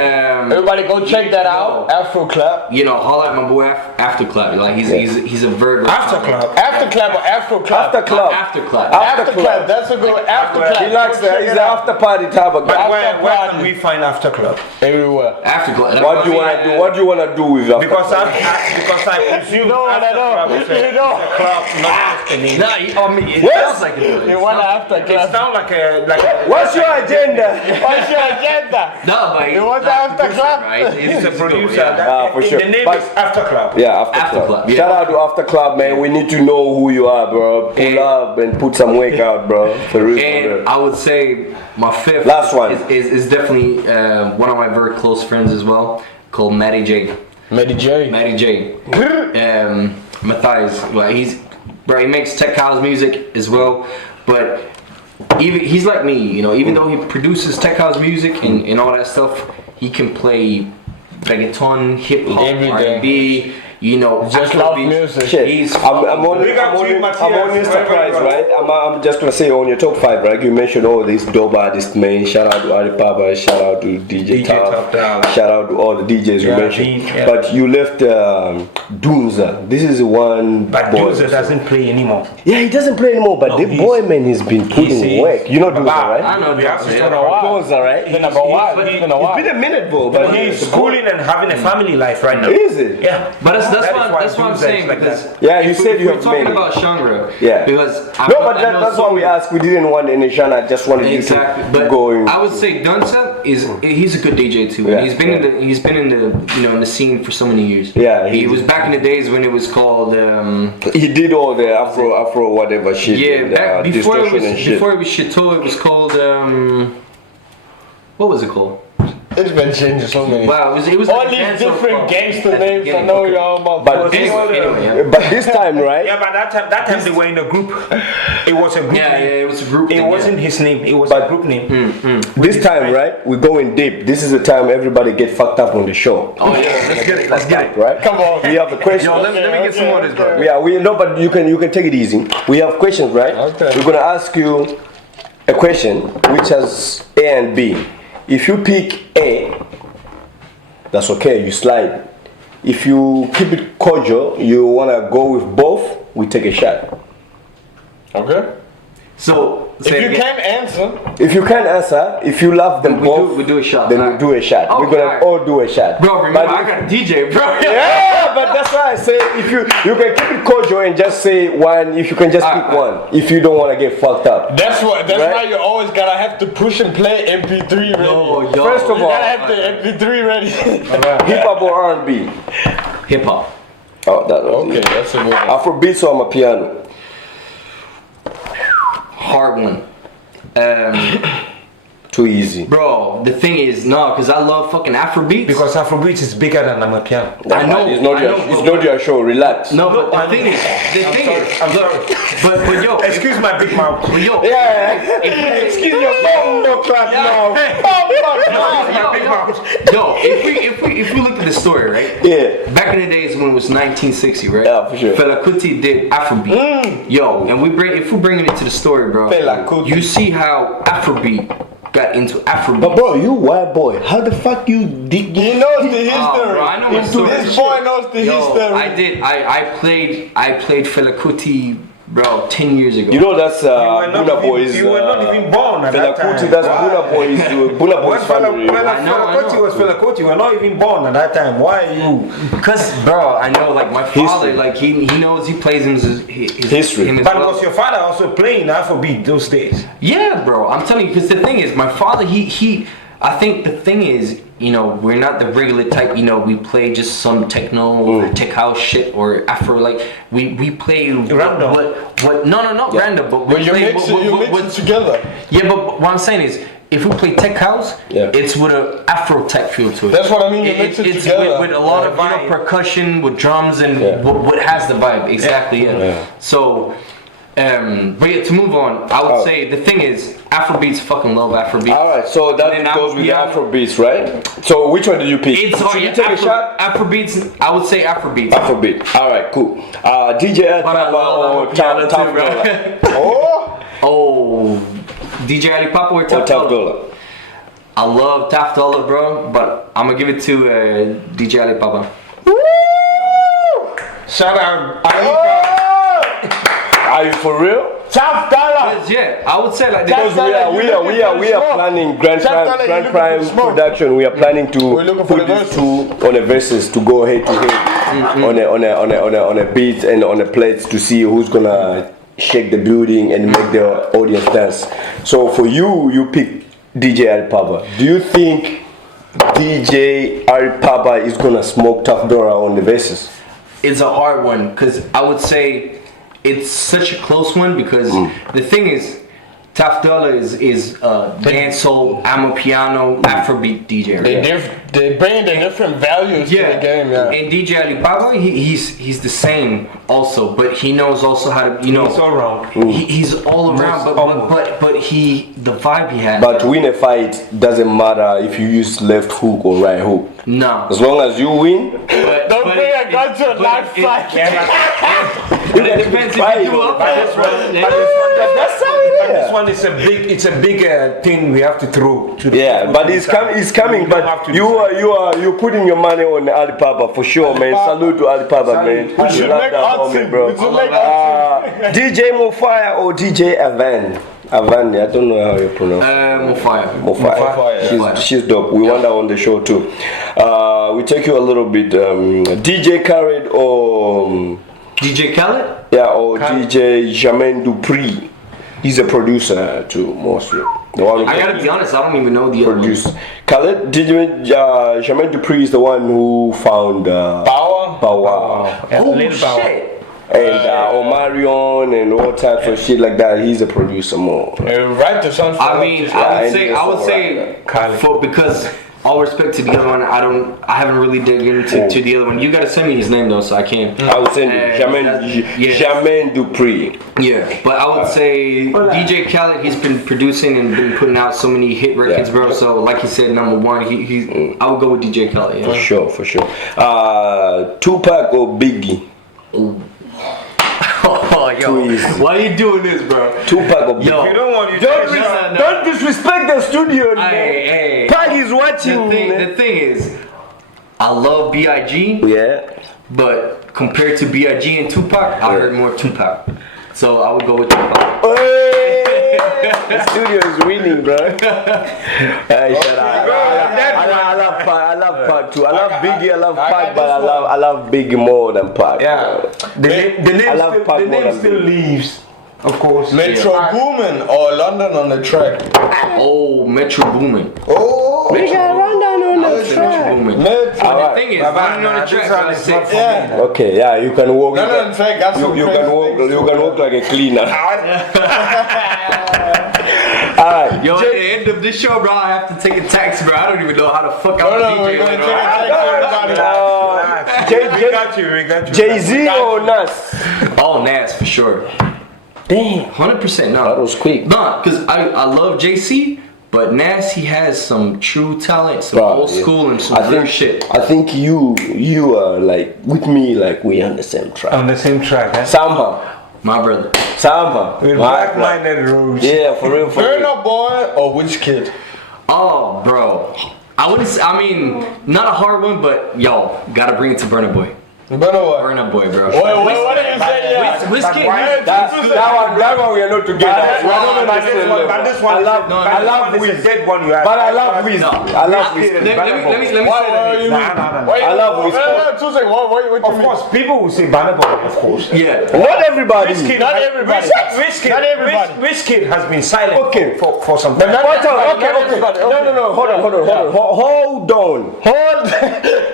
Everybody go check that out. Afroclap. Holla at my boy Afterclap. Like he's a very Afterclub. Afterclap or Afroclap? Afterclap. Afterclap. That's a good Afterclap. He likes that. He's an after party type of guy. Where can we find Afterclub? Everywhere. Afterclap. What do you wanna do? What do you wanna do with after? Because I presume Afterclub is a club, not just a name. It sounds like it. You want It Afterclap? sounds like a What's your agenda? What's your agenda? No, but You want the Afterclub? right? He's a producer. Yeah. For sure. The name But- is Afterclub. Yeah, Afterclub, yeah. Shout out to After Club, man. We need to know who you are, bro. Pull up and put some work out, bro. For real. And I would say my fifth Last one. is definitely one of my very close friends as well, called Matty J. Matty J. Matty J. Matthias. Well, he makes tech house music as well, but he's like me, you know. Even though he produces tech house music and all that stuff, he can play reggaeton, hip hop, R&B. You know, just love music. Shit. I'm only surprised, right? I'm just gonna say on your top 5, right? You mentioned all these dope artists, man. Shout out to Ali Papa, shout out to DJ Top, shout out to all the DJs you mentioned. But you left Doomza. This is one. But Doomza doesn't play anymore. Yeah, he doesn't play anymore. But the boy, man, he's been putting work. You know Doomza, right? I know Doomza, right? It's been a minute, bro. But he's schooling and having a family life right now. Is it? Yeah. But that's what I'm saying, like because you said you have talking many. about genre. Yeah. Because that's why we asked. We didn't want any genre. I just wanted you to go in. I would say Dunsa he's a good DJ too. Yeah, And he's been in the in the scene for so many years. Yeah. He was back in the days when it was called. He did all the Afro whatever shit. Yeah, and, before it was shit. Chateau, it was called what was it called? It's been changing so many. Wow, it was all like these different gangster names. I I know y'all about. But this time, right? Yeah, but that time they were in a group. It was a group name. It was a group. It wasn't his name. It was a group name. This time, right? We're going deep. This is the time everybody get fucked up on the show. Oh yeah, let's get it. Right? Come on. We have the questions. Yo, let me get some more of this, bro. Yeah, but you can take it easy. We have questions, right? Okay. We're gonna ask you a question which has A and B. If you pick A, that's okay, you slide. If you keep it cordial, you wanna go with both, we take a shot. Okay. So If you can't answer, If you can't answer, if you love them both, we do a shot. then we do a shot. Oh, We're gonna alright. all do a shot. Bro, remember But I got a DJ, bro. yeah, but that's why I say if you can keep it cordial and just say one. If you can just pick one. If you don't want to get fucked up. that's Right? why you always gotta have to push and play MP3 ready. Yo, First of You all, gotta have the MP3 ready. hip hop or R&B. Hip hop. Oh, that was Okay, easy. that's a good one. Afrobeats or Amapiano. Hard one. Too easy. Bro, the thing is, no, because I love fucking Afrobeats. Because Afrobeat is bigger than Amapiano. I know, It's not your show. Relax. No, but the thing is, I'm sorry. but yo, Excuse my big mouth. but yo, Yeah. Excuse your phone, clap now. yo, if we look at the story, right? Yeah. Back in the days when it was 1960, right? Yeah, for sure. Fela Kuti did Afrobeat. Yo, and if we're bringing it to the story, bro, Fela Kuti. you see how Afrobeat got into Afrobeat. But bro, you white boy. How the fuck you dig? He knows the history. Bro, I know my story. This boy knows the history. I did. I played Fela Kuti, bro, 10 years ago. You know that's Buna Boy's. You were not even born at Fela that time. Kuti, that's Buna Boy's family. When I know. Fela Kuti was Fela Kuti, you were not even born at that time. Why are you? Cause, bro, I know, like my father, History. like he knows, he plays his History. him as But well. was your father also playing Afrobeat those days? Yeah, bro, I'm telling you, because the thing is, my father, I think the thing is, you know, we're not the regular type, you know, we play just some techno or tech house shit or Afro, like, we play Random. not random, but we When you play mix it together. Yeah, but what I'm saying is, if we play tech house, it's with a Afro tech feel to it. That's what I mean, you mix it it's together. with a lot of percussion, with drums, and what has the vibe exactly. Yeah. So, but yeah, to move on, I would say the thing is, Afrobeats fucking love Afrobeats. Alright, so that And then goes with the Amapiano. Afrobeats, right? So which one did you pick? Should you take a shot? Afrobeats, I would say Afrobeats. Afrobeat. Alright, cool. DJ But I Alpha love or Amapiano Top too, bro. Dollar? Oh, Oh, DJ Ali Papa or or Top Top Dollar? Dollar. I love Top Dollar, bro, but I'm gonna give it to DJ Ali Papa. Shout out. Are you for real? Top dollar. Yeah, I would say like Because we are planning Grand Prime production. We are planning to looking for put the these two on a verses to go head to head on a beat and on a plates to see who's gonna shake the building and make the audience dance. So for you pick DJ Ali Papa. Do you think DJ Ali Papa is gonna smoke Tough Dora on the verses? it's a hard one because I would say it's such a close one because the thing is, Taf Dollar is dancehall, Amapiano, Afrobeat DJ. They bring the different values to the game. Yeah. And DJ Alibaba, he's the same also, but he knows also how to, you know. He's all around. He's all around, but the vibe he has. But to win a fight doesn't matter if you use left hook or right hook. No. As long as you win. Don't bring a gun to a live fight. But it depends if you do up That's how it is. This one is a big thing we have to throw. But it's coming. But you're putting your money on Alibaba for sure, man. Salute to Alibaba, man. We should make homie, bro. DJ Mofire or DJ Avan? Avani, I don't know how you pronounce it. Mofire. She's dope. We want her on the show too. We take you a little bit. DJ Khaled or DJ Khaled? Yeah, or DJ Jermaine Dupri. He's a producer too, mostly. The one I gotta be honest, I don't even know the produce. Khaled, Jermaine Dupri is the one who found Power. Oh shit! And Omarion and all types of shit like that. He's a producer more. Write the songs. I would say, because all respect to the other one, I haven't really dug into the other one. You gotta send me his name though, so I can. I would send Jermaine Dupri. Yeah, but I would say DJ Khaled, he's been producing and been putting out so many hit records, bro. So like he said, number one, I would go with DJ Khaled. Yeah. For sure. Tupac or Biggie? Oh, yo, why are you doing this, bro? Tupac or Biggie? Yo, you don't want don't disrespect the studio. Hey. Pac is watching. The thing is, I love B.I.G. Yeah. But compared to B.I.G. and Tupac, I heard more Tupac. So I would go with Tupac. The studio is winning, bro. I love Pac too. I love Biggie, I love Pac, but I love Biggie more than Pac. Yeah. The name still leaves, of course. Metro Boomin or London on the track. Oh, Metro Boomin. Oh, We got rundown on the Metro track. Boomin. Metro. But the thing is, running on the track is sick. Yeah. Okay, yeah, you can walk. No, in fact, that's You can walk like a cleaner. Alright. Yo, at the end of this show, bro, I have to take a taxi, bro. I don't even know how the fuck I'm we're DJ. gonna take a taxi. We got you. Jay-Z or Nas? Oh, Nas for sure. Damn. 100% no. That was quick. No, because I love JC, but Nas, he has some true talent, some old school and some real shit. I think you are like with me, like we on the same track. On the same track, huh? Somehow. My brother. Somehow. With black-minded roots. Yeah, for real. Burna Boy or which kid? Oh, bro. I wouldn't say, not a hard one, but yo, gotta bring it to Burna Boy. Burna Boy. Burna Boy, bro. What did you say? Yeah. Whiskey. That one we are not together. But this one, I love Wiz. Wiz. Dead one you have. But I love Wiz. I love Wiz. Let me say that. I love Wiz. Of course, people will say Burna Boy, of course. Yeah. Not everybody. Not everybody. Wizkid has been silent for some time. Okay. No. Hold on.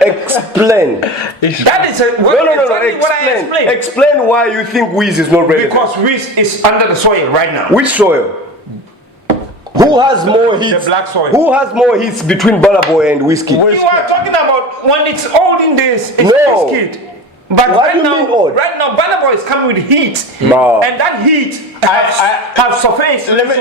Explain. That is Explain why you think Wiz is not ready. Because Wiz is under the soil right now. Which soil? Who has more hits? The black soil. Who has more hits between Burna Boy and Whiskey? You are talking about when it's olden days, it's No. Wizkid. But What do you mean old? right now, Burna Boy is coming with heat, No. and that heat have surfaced. Let me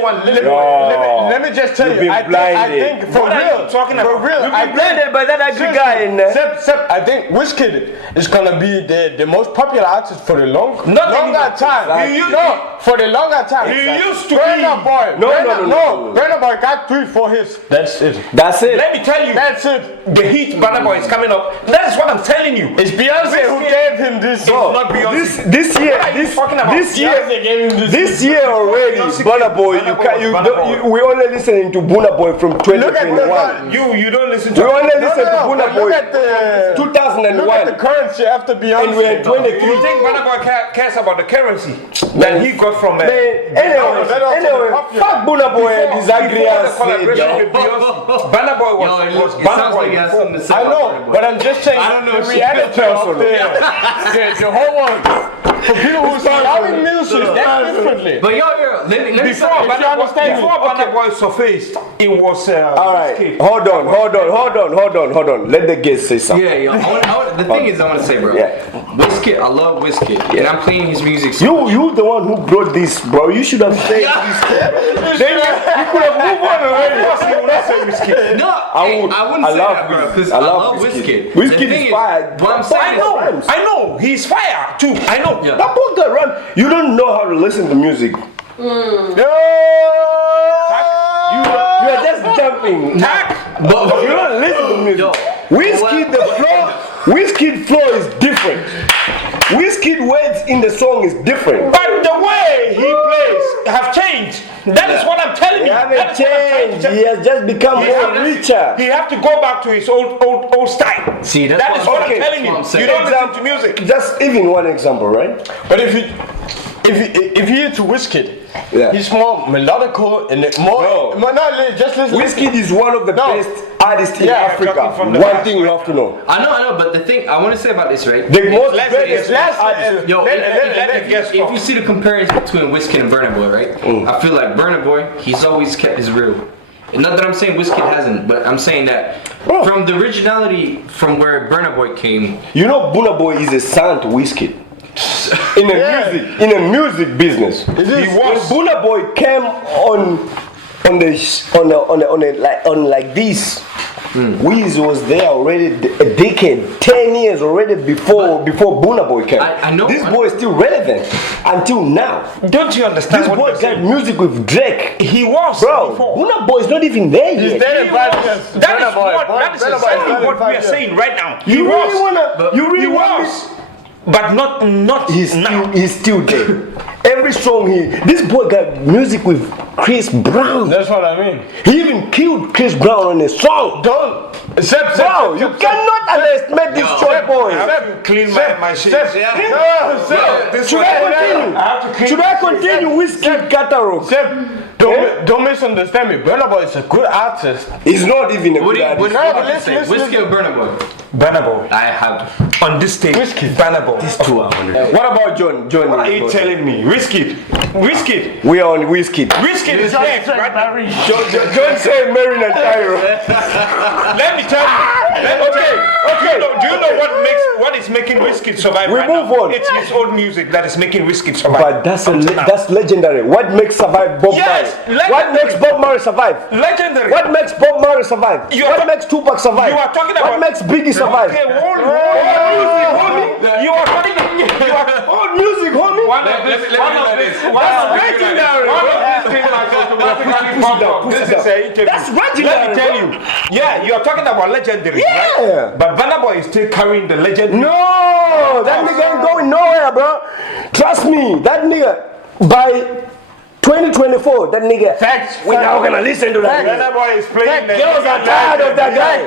just tell You've you. been I blinded. think for What are real. you talking about? For real. You've been blinded by that ugly guy in there. Sep, I think Wizkid is gonna be the most popular artist for the longer time. For the longer time. You used to Burna be. Boy. No. Burna Boy got 3-4 hits. That's it. That's it. Let me tell you, That's it. the heat Burna Boy is coming up. That is what I'm telling you. It's Beyonce who gave him this. Not Beyonce. This year already, Burna Boy. We only listening to Burna Boy from 2021. You don't listen We to. only listen to Burna Boy Look at the 2001, currency after Beyonce. and we're You 23. think Burna Boy cares about the currency that he got from Anyway, fuck Burna Boy and his ugly before the ass. collaboration with Beyonce? Burna Boy was It Burna sounds Boy like you have before. something to say I about know, Burna Boy. but I'm just saying I don't know the shit. reality of the whole one. For people who see our music, that's differently. But yo, let me Before Burna Boy surfaced, it was. All right, hold on. Let the guest say something. Yeah. The thing is, I want to say, bro. Yeah. Wizkid, I love Wizkid, and I'm playing his music. You the one who brought this, bro. You should have said this. Then you could have moved on already. You will not say Wizkid. No, I wouldn't say that, bro, because I love Wizkid. Wizkid is fire. What I'm saying I know. He's fire too. I know. Yeah. That boy got run. You don't know how to listen to music. No. You are just jumping. But You don't listen to music. Wizkid flow is different. Wizkid words in the song is different. But the way he plays have changed. That is what I'm telling He you. haven't changed. He has just become more richer. He have to go back to his old style. See, that's That is what I'm okay. telling you. That's what I'm You saying. don't listen to music. Just even one example, right? But if you hear to Wizkid, Yeah. he's more melodical and more. No, just listen. Wizkid is one of the best artists in Yeah, Africa. talking from the One past, thing you have to know. I know, but the thing I want to say about this, right? The most Let's- greatest let's- artist. Yo, let if you see the comparison between Wizkid and Burna Boy, right? I feel like Burna Boy, he's always kept his real. And not that I'm saying Wizkid hasn't, but I'm saying that from the originality from where Burna Boy came. You know, Burna Boy is a son to Wizkid. In a music business. He When Burna Boy came on like this, Wiz was there already a decade, 10 years already before Burna Boy came. I know. This boy is still relevant until now. Don't you understand This what boy you're got saying? music with Drake. He was Bro, before. Burna Boy is not even there yet. He's there in 5 years. That is Burna Boy exactly is what we are 5 years. saying right now. You really wanna? You really He want was. But not now. He's still there. Every song this boy got music with Chris Brown. That's what I mean. He even killed Chris Brown on a song. Don't. Seb, Bro, you cannot underestimate this short boy. I have to clean my shit. Should I continue? Should I continue Wizkid catalog? Don't misunderstand me. Burna Boy is a good artist. He's not even a What good do you artist. say? Wizkid or Burna Boy? Burna Boy. I have. On this stage. Burna Boy. What about John? John, What are you telling me? Wizkid. we are on Wizkid. Wizkid is dead, right? John said Marin and Tyro. Let me tell you. Okay. Do you know what is making Wizkid survive We right move now? on. It's his own music that is making Wizkid survive. But that's legendary. What makes survive Bob Yes, Marley? What legendary. makes Bob Marley survive? Legendary. What makes Bob Marley survive? What makes Tupac survive? You are talking about. What makes Biggie survive? Okay, hold music, homie. You are talking. Old music, homie. That's legendary. This is an interview. That's legendary. Let me tell you. Yeah, you are talking about legendary, right? Yeah. But Burna Boy is still carrying the legend. No, that nigga ain't going nowhere, bro. Trust me, that nigga by 2024, that nigga. Facts. We're not gonna listen to that. Burna Boy is playing. Girls are tired of that guy.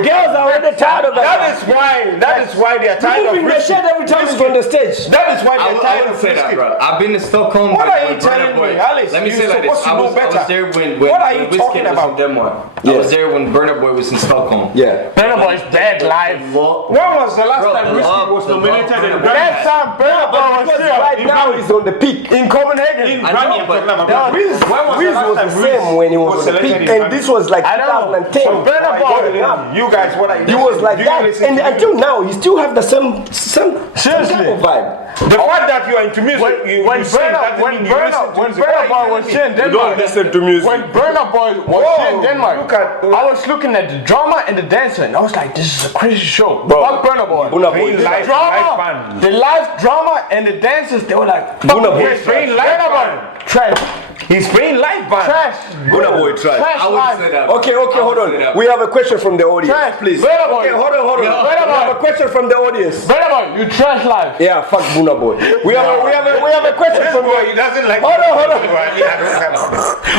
Girls are already tired of that guy. That is why they are tired of Moving their shit every time he's on the stage. That is why I they are tired would of say that, Wizkid. bro. I've been to Stockholm. What are you with Burna telling Boy. me, Alice? Let me You're say like this. supposed to I know was better. there when What are you Wizkid talking was about? in Denmark. Yeah. I was there when Burna Boy was in Stockholm. Yeah. Burna Boy is dead live. When was the last time Wizkid was nominated in a Grammy? Last time Burna Boy was Because here right now he's on the peak. in Copenhagen. In I Grammy, know, I'm but talking about. Wiz was the same when he was on the selected peak, in and Grammy. this was like I know. 2010. So Burna Boy, You guys, what are you? He was like Do you that, listen and to until now, he still have the same Seriously. type of vibe. the fact that you are into music, When Burna Boy was here in Denmark, to music. when Burna Boy was here in Denmark, look at- I was looking at the drama and the dancer, and I was like, this is a crazy show. Bro, Fuck Burna Boy. Burna Boy Playing is live Drama, band. the live drama and the dancers, they were like, Burna Boy He's playing live Burna Boy, band. trash, He's playing live band. trash, Burna Boy trash. trash I wouldn't say live. that. Okay, hold on. We have a question from the audience, Trash. please. Burna Boy. Okay, hold on. Burna We have Boy. a question from the audience. Burna Boy, you trash live. Yeah, fuck Burna Boy. We have a question This from boy, the. he doesn't like. Hold on. I don't have.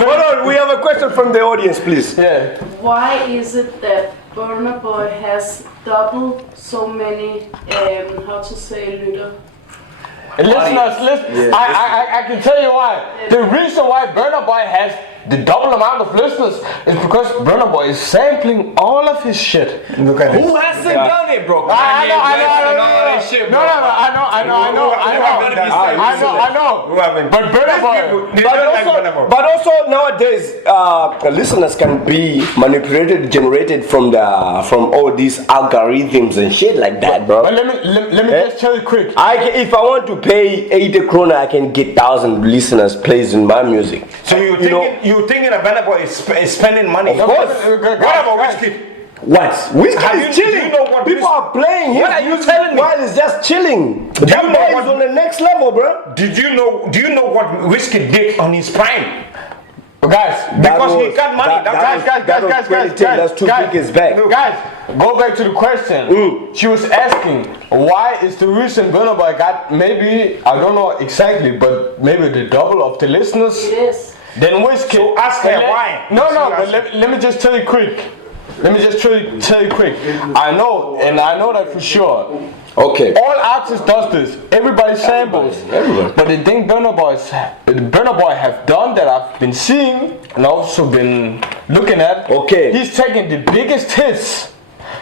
Hold on. We have a question from the audience, please. Yeah. Why is it that Burna Boy has double so many, how to say, lytter? Listeners, listen. I can tell you why. The reason why Burna Boy has the double amount of listeners is because Burna Boy is sampling all of his shit. Look at Who this. hasn't done it, bro? I know. Who haven't? But Burna Boy. They don't like Burna Boy. But also nowadays, listeners can be manipulated, generated from all these algorithms and shit like that, bro. But let me just tell you quick. If I want to pay 80 krona, I can get 1,000 listeners plays in my music. So you're thinking that Burna Boy is spending money? Of course. What about Wizkid? What? Wizkid is chilling. Do you know what people are playing his What are you music telling me? while it's just chilling. you That know boy what- is on the next level, bro. Do you know what Wizkid did on his prime? Guys, Because he got money. guys, That's too big his back. Guys, go back to the question. She was asking, why is the reason Burna Boy got maybe, I don't know exactly, but maybe the double of the listeners? It is. Then Wizkid. So ask her why. No, but let me just tell you quick. I know that for sure. Okay. All artists does this. Everybody samples. Everybody. But the thing Burna Boy have done that I've been seeing and also been looking at. Okay. He's taking the biggest hits.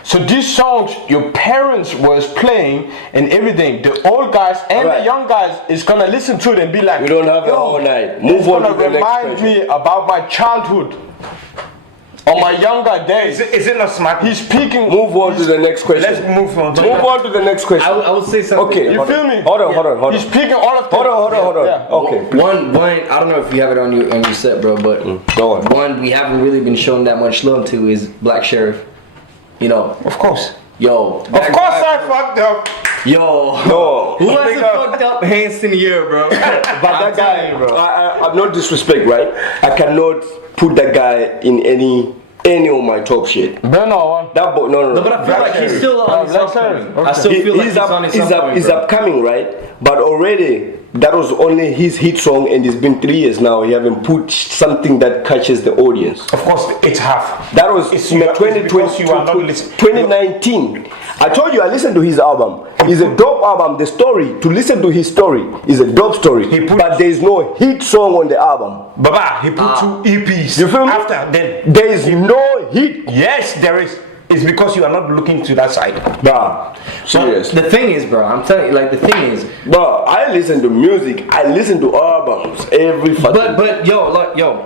So these songs your parents was playing and everything, the old guys and Right. the young guys is gonna listen to it and be like, We don't have it "Yo, all night. Move it's on gonna to the next remind question. me about my childhood. On my younger days." Is it not smart? He's speaking. Move on to the next question. Let's move on. Move on to the next question. I would say something. Okay. You feel me? Hold on. He's speaking all of them. Hold on. Yeah. Okay. One, I don't know if you have it on your set, bro, but Go on. one we haven't really been shown that much love to is Black Sheriff. You know, Of course. yo. Of course I fucked up. Yo. No. Who hasn't fucked up hands in the year, bro? But that guy, I'm not disrespect, right? I cannot put that guy in any of my top shit. Burna one. That boy, no. No, but I feel like he's still on his Black upcoming. Sheriff. I still feel like he's on his upcoming, he's bro. upcoming, right? But already, that was only his hit song, and it's been 3 years now. He haven't put something that catches the audience. Of course, it's half. That was It's in you- it's 2020, because you are not listening. 2019. I told you I listened to his album. It's a dope album. The story, to listen to his story, is a dope story. But there is no hit song on the album. Baba, he put 2 EPs. You feel me? After then. There is no hit. Yes, there is. It's because you are not looking to that side. Bruh, serious. The thing is, bro, I'm telling you, like, the thing is, Bro, I listen to music. I listen to albums every fucking. but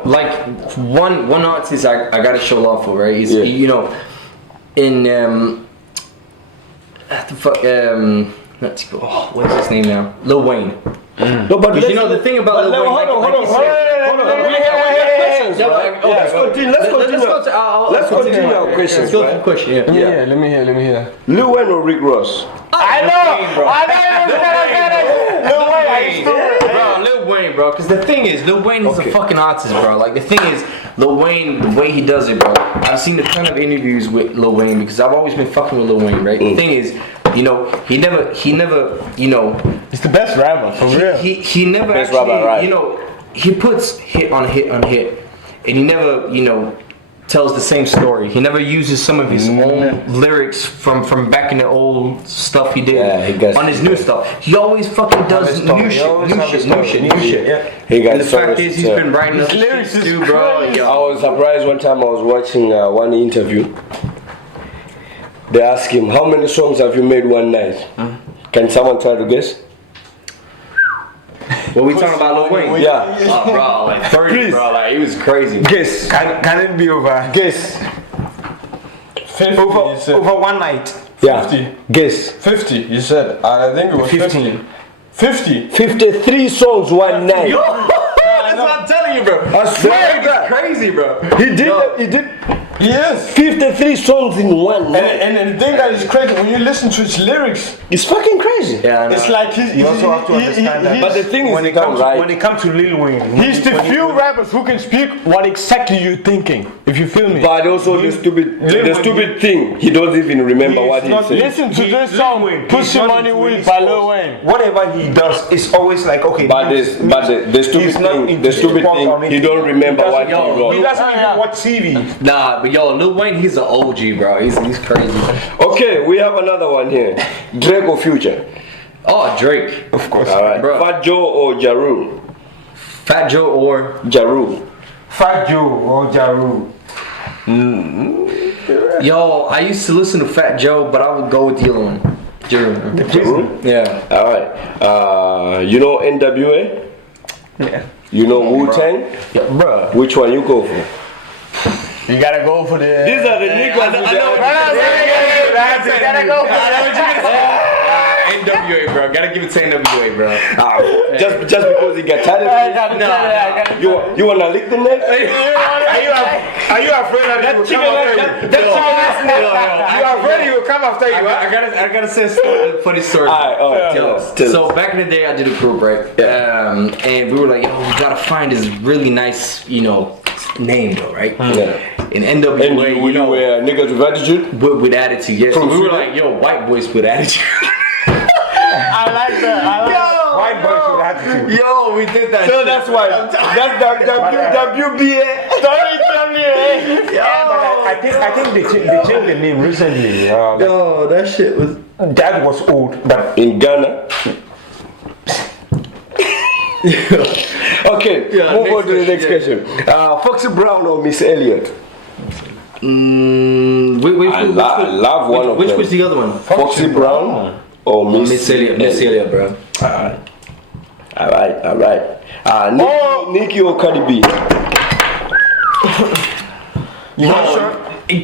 like one artist I gotta show love for, right? Is Yeah. you know, in let's go. Oh, what is his name now? Lil Wayne. No, but Because you know the thing about Lil Wayne. Hold on. Let's continue our questions. Let's go to the question. Yeah. Yeah, let me hear. Lil Wayne or Rick Ross? I know. Lil Wayne, bro. Because the thing is, Lil Wayne is a fucking artist, bro. Like the thing is, Lil Wayne, the way he does it, bro. I've seen a ton of interviews with Lil Wayne because I've always been fucking with Lil Wayne, right? The thing is, you know, he never, you know, He's the best rapper, for real. he never Best actually, rapper, right. you know, he puts hit on hit on hit, and he never, you know, tells the same story. He never uses some of his own lyrics from back in the old stuff he did on his new stuff. He always fucking does new shit. Yeah. He got And the fact stories is, he's to been writing up lyrics shit is too, bro. crazy. I was surprised one time I was watching one interview. They asked him, how many songs have you made one night? Can someone try to guess? What we talking about, Lil Wayne? Yeah. Oh, bro, like 30, Please. bro. Like, it was crazy. Guess. Can it be over? Guess. 50, Over, you said. over one night. Yeah. 50. Guess. 50, you said. I think it was 15. 50. 53 songs one night. That's what I'm telling you, bro. I swear to God. Crazy, bro. He did Yes. 53 songs in one night. And the thing that is crazy, when you listen to his lyrics, It's fucking crazy. Yeah, I know. it's like he's. You also have to understand that. But the thing is, When it done comes right. when it comes to Lil Wayne, He's the few rappers who can speak what exactly you're thinking, if you feel me. But also the stupid thing, he doesn't even remember what he said. Listen to this song, Push Your Money With by Lil Wayne. whatever he does is always like okay. But the stupid he's not thing, into the stupid pop or thing, anything. he don't remember what he He wrote. doesn't even watch TV. Nah, but yo, Lil Wayne, he's an OG, bro. He's crazy. Okay, we have another one here. Drake or Future? Oh, Drake. Of course. All right. Bro. Fat Joe or Ja Rule? Fat Joe or Ja Rule. Fat Joe or Ja Rule? Yo, I used to listen to Fat Joe, but I would go with the other one. True? Yeah. Alright. You know NWA? Yeah. You know Wu-Tang? Yeah, bruh. Which one you go for? You gotta go for the. These are the niggas. You gotta go for NWA, bro. Gotta give it to NWA, bro. Just because he got tired. You wanna lick the neck? Are you afraid that that chicken You are afraid he will come after you? I gotta say a funny story. Alright, tell us. So back in the day, I did a group, right? And we were like, yo, we gotta find this really nice, name though, right? Yeah. In NWA, you know, niggas with attitude? with attitude, yeah. So we were like, yo, white boys with attitude. I like that. White boys with attitude. Yo, we did that. So that's why. That's WBA. I think they changed the name recently. Yo, that shit was. That was old, but In Ghana. Okay, move on to the next question. Foxy Brown or Miss Elliott? I love one of them. Which was the other one? Foxy Brown or Miss Elliott, bro. Alright. Nicki or Cardi B?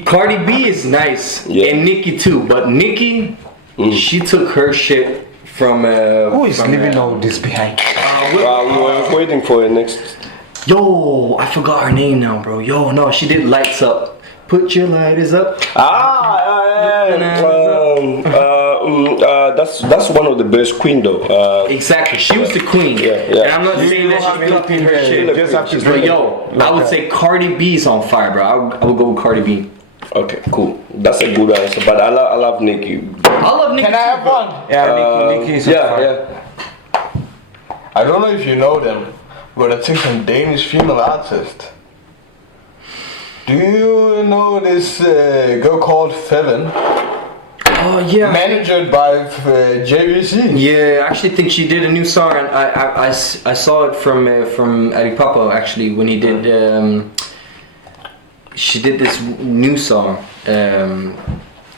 Cardi B is nice, Yeah. and Nicki too. But Nicki, she took her shit from. who is leaving all this behind? We were waiting for the next. Yo, I forgot her name now, bro. Yo, no, she did Lights Up. Put your lighters up. That's one of the best queen though. Exactly, she was the queen. Yeah. And I'm not saying that she's copying her shit. Just have to But yo, I would say Cardi B's on fire, bro. I would go with Cardi B. Okay, cool. That's a good answer. But I love Nicki. I love Nicki. Can I have one? Yeah, Nicki is Yeah. I don't know if you know them, but I took some Danish female artist. Do you know this girl called Feven? Oh yeah. Managed by JVC. Yeah, I actually think she did a new song, and I saw it from Aripapo actually when he did. She did this new song. I'm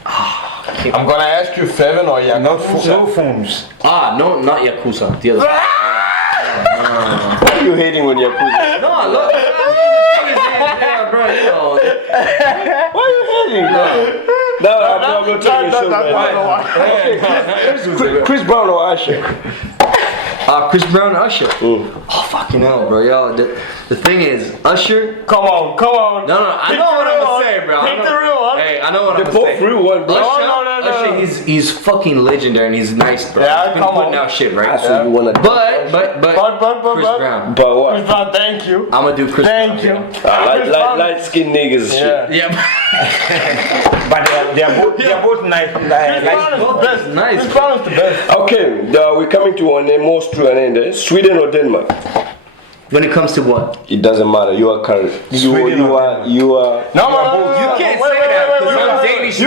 gonna ask you Feven or Yakuza. no phones. No, not Yakuza. The other. Why are you hating on Yakuza? No, I love. Yeah, bro, you know. Why are you hating, bro? No, I'm not taking your show, man. Chris Brown or Usher? Chris Brown and Usher. Oh fucking hell, bro. Yo, the thing is, Usher. Come on. No, I know what I'm gonna say, bro. Take the real one. Hey, I know what I'm The gonna say. both real one, bro. Usher, he's fucking legendary and he's nice, bro. Yeah, He's been come putting on. out shit, right? So you wanna? But Chris Brown. But what? Thank you. I'm gonna do Chris Thank you. Brown. Light skin niggas. Yeah. Yeah. But they are both nice. Nice. Chris Brown is the best. Okay, we're coming to an end, most to an end. Sweden or Denmark? When it comes to what? It doesn't matter. You are correct. You are. No. You can't say that because I'm Danish.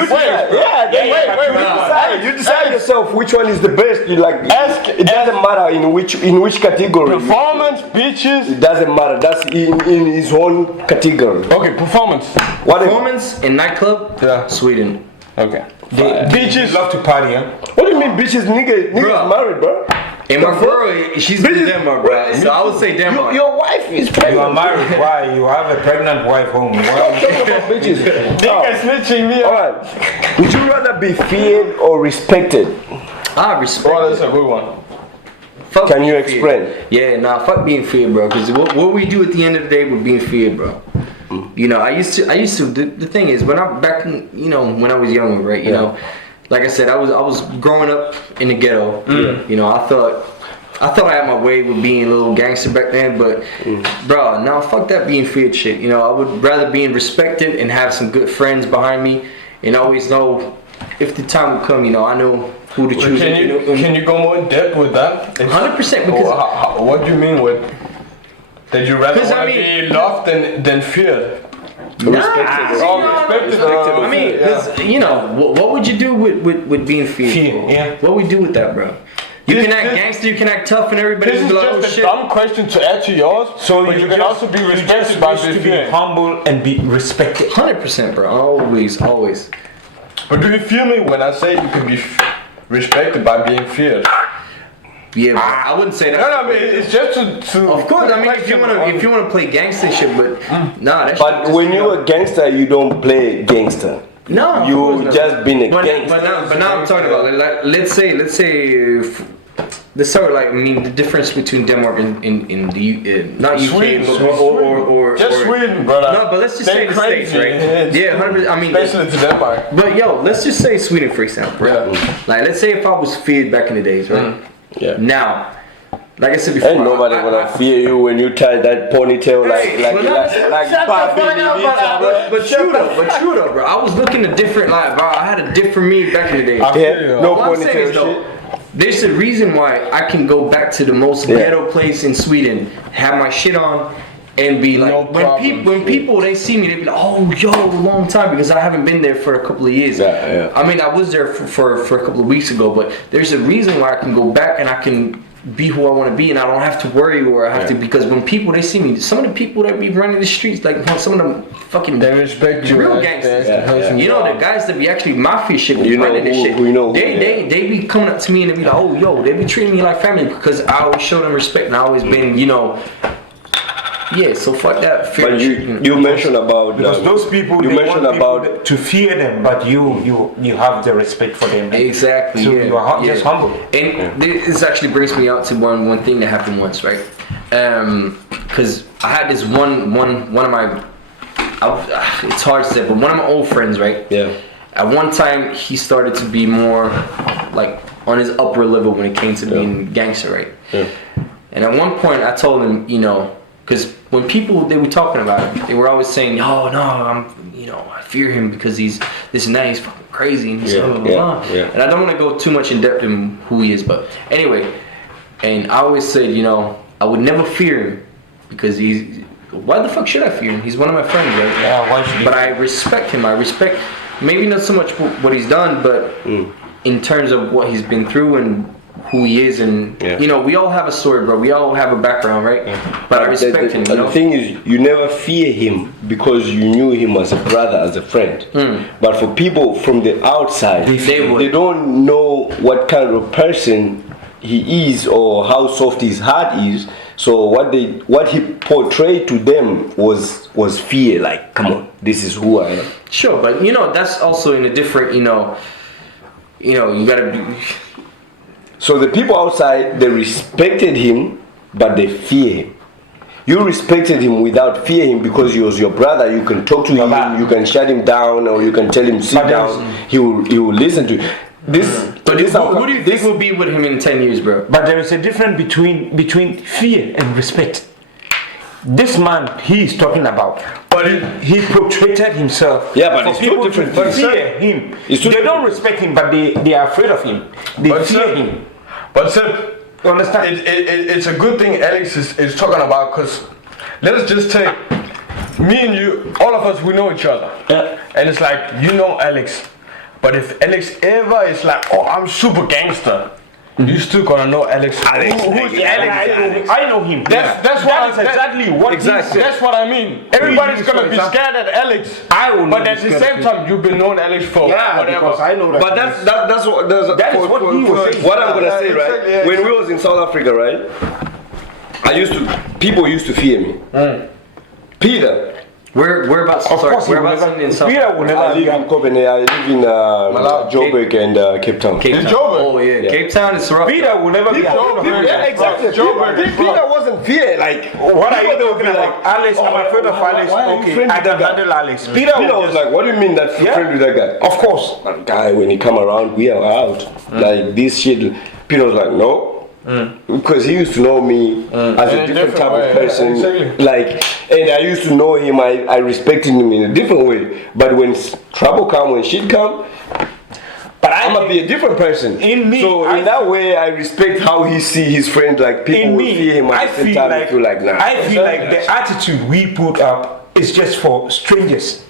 You decide yourself which one is the best. You like. It doesn't matter in which category. Performance, bitches. It doesn't matter. That's in his own category. Okay, performance. What? Performance in nightclub? Yeah. Sweden. Okay. Bitches love to party, huh? What do you mean, bitches? Niggas married, bro. And my girl, she's in Denmark, bro. So I would say Denmark. Your wife is pregnant. You are married. Why? You have a pregnant wife home. Why? Bitches. Niggas snitching me. Alright. Would you rather be feared or respected? Respect. Oh, that's a good one. Fuck Can you being explain? feared. Yeah, nah, fuck being feared, bro. Because what we do at the end of the day with being feared, bro. You know, I used to. The thing is, when I back, when I was younger, right? You know, like I said, I was growing up in the ghetto. You know, I thought I had my way with being a little gangster back then, but bro, now fuck that being feared shit. You know, I would rather be respected and have some good friends behind me, and always know if the time would come. You know, I know who to choose. Can you go more in depth with that? 100%. Because what do you mean with? That you rather want to be loved than feared? Respected. I mean, because what would you do with being feared? Yeah. What would you do with that, bro? You can act gangster, you can act tough, and everybody This will is be like, oh just a shit. dumb question to add to yours. So but you can also be respected by being to be feared. humble and be respected. 100%, bro. Always. But do you feel me when I say you can be respected by being feared? Yeah, bro. I wouldn't say that. No, I mean it's just to. Of course, I mean if you wanna play gangster shit, but nah, that shit. But just, when you're a gangster, you don't play gangster. no, You just been a gangster. But now I'm talking about like, let's say let's start with like the difference between Denmark and in the not UK Sweden, but, Sweden. or Just Sweden, brother. No, but let's just say They're the States, crazy. right? Yeah, 100%. I mean, Especially to Denmark. but yo, let's just say Sweden for example. Right? Yeah. Like let's say if I was feared back in the days, right? Yeah. Now, like I said before, Ain't nobody gonna fear you when you tie that ponytail but true though, bro. I was looking at different, like, bro. I had a different me back in the day. Yeah, no All I'm saying is, ponytail though, shit. there's a reason why I can go back to the most ghetto place in Sweden, have my shit on, and be like, No when people they see me, they be like, oh yo, long time, because I haven't been there for a couple of years. Yeah. I mean, I was there for a couple of weeks ago, but there's a reason why I can go back and I can be who I want to be, and I don't have to worry or I have to, because when people they see me, some of the people that be running the streets, like some of them fucking They respect you. real That's gangsters. the person You know, the guys that be actually mafia shit, be You know running this who- shit. we know who they be coming up to me and they be like, oh yo, they be treating me like family because I always show them respect and I always been, you know. Yeah, so fuck that. Fear But shit. you mentioned about Because those people, you they mentioned want people about to fear them, but you have the respect for them. Exactly. So yeah, you are just humble. And this actually brings me out to one thing that happened once, right? Because I had this one of my, it's hard to say, but one of my old friends, right? yeah. At one time, he started to be more like on his upper level when it came to being gangster, right? Yeah. And at one point, I told him, you know, because when people they were talking about it, they were always saying, "Oh no, I fear him because he's this and that. He's fucking crazy." And he's blah, blah, blah. Yeah. And I don't want to go too much in depth in who he is, but anyway. And I always said, you know, I would never fear him because he's. Why the fuck should I fear him? He's one of my friends, right? Yeah, why should you? But I respect him. I respect maybe not so much what he's done, but in terms of what he's been through and who he is, and you know, we all have a story, bro. We all have a background, right? But I respect him. You know? The thing is, you never fear him because you knew him as a brother, as a friend. But for people from the outside, they don't know what kind of person he is or how soft his heart is. So what he portrayed to them was fear. Like, come on, this is who I am. Sure, but you know, that's also in a different, you know, you gotta be. So the people outside, they respected him, but they fear him. You respected him without fear him because he was your brother. You can talk to him, you can shut him down, or you can tell him sit down. He will listen to you. But who do you think will be with him in 10 years, bro? But there is a difference between fear and respect. This man he is talking about, but he portrayed himself. Yeah, but for it's people two different to things. fear him. It's two They don't different respect him, but they are afraid of him. They But fear sir- him. But sir, You understand? it's a good thing Alex is talking about, because let us just take me and you, all of us, we know each other. Yeah. And it's like, you know Alex. But if Alex ever is like, oh, I'm super gangster, you still gonna know Alex. Who's Alex? I know him. That's what exactly what he said. That's what I mean. Everybody's gonna be scared at Alex. I will But not at be the scared same of time, you've been knowing Alex for whatever. because I know that. But that's what That is what he was saying. What I'm gonna say, exactly, right? yeah. When we was in South Africa, right? People used to fear me. Peter. Whereabouts? Of course, he will whereabouts never. in South Peter will I never. live in Copenhagen. I live in Joburg and Cape Town. Cape It's Town. Joburg. Oh yeah, Cape Town is rough. Peter will never be. Yeah, exactly. Peter wasn't fear. Like, What are you people talking would be about? Alex, I'm afraid of Alex. why are you Okay, friends I with can that guy? handle Alex. Peter Peter will was just. like, what do you mean that you're Yeah. friend with that guy? Of course. That guy, when he come around, we are out. Like this shit. Peter was like, no. Because he used to know me as a different type of person. Exactly. Like, and I used to know him, I respected him in a different way. But when trouble come, when shit come, But I'm gonna be a different person. In me, so in that way, I respect how he see his friends. Like people in will me, fear him at I the same feel time. like, I feel like nah. I feel like the attitude we put up is just for strangers.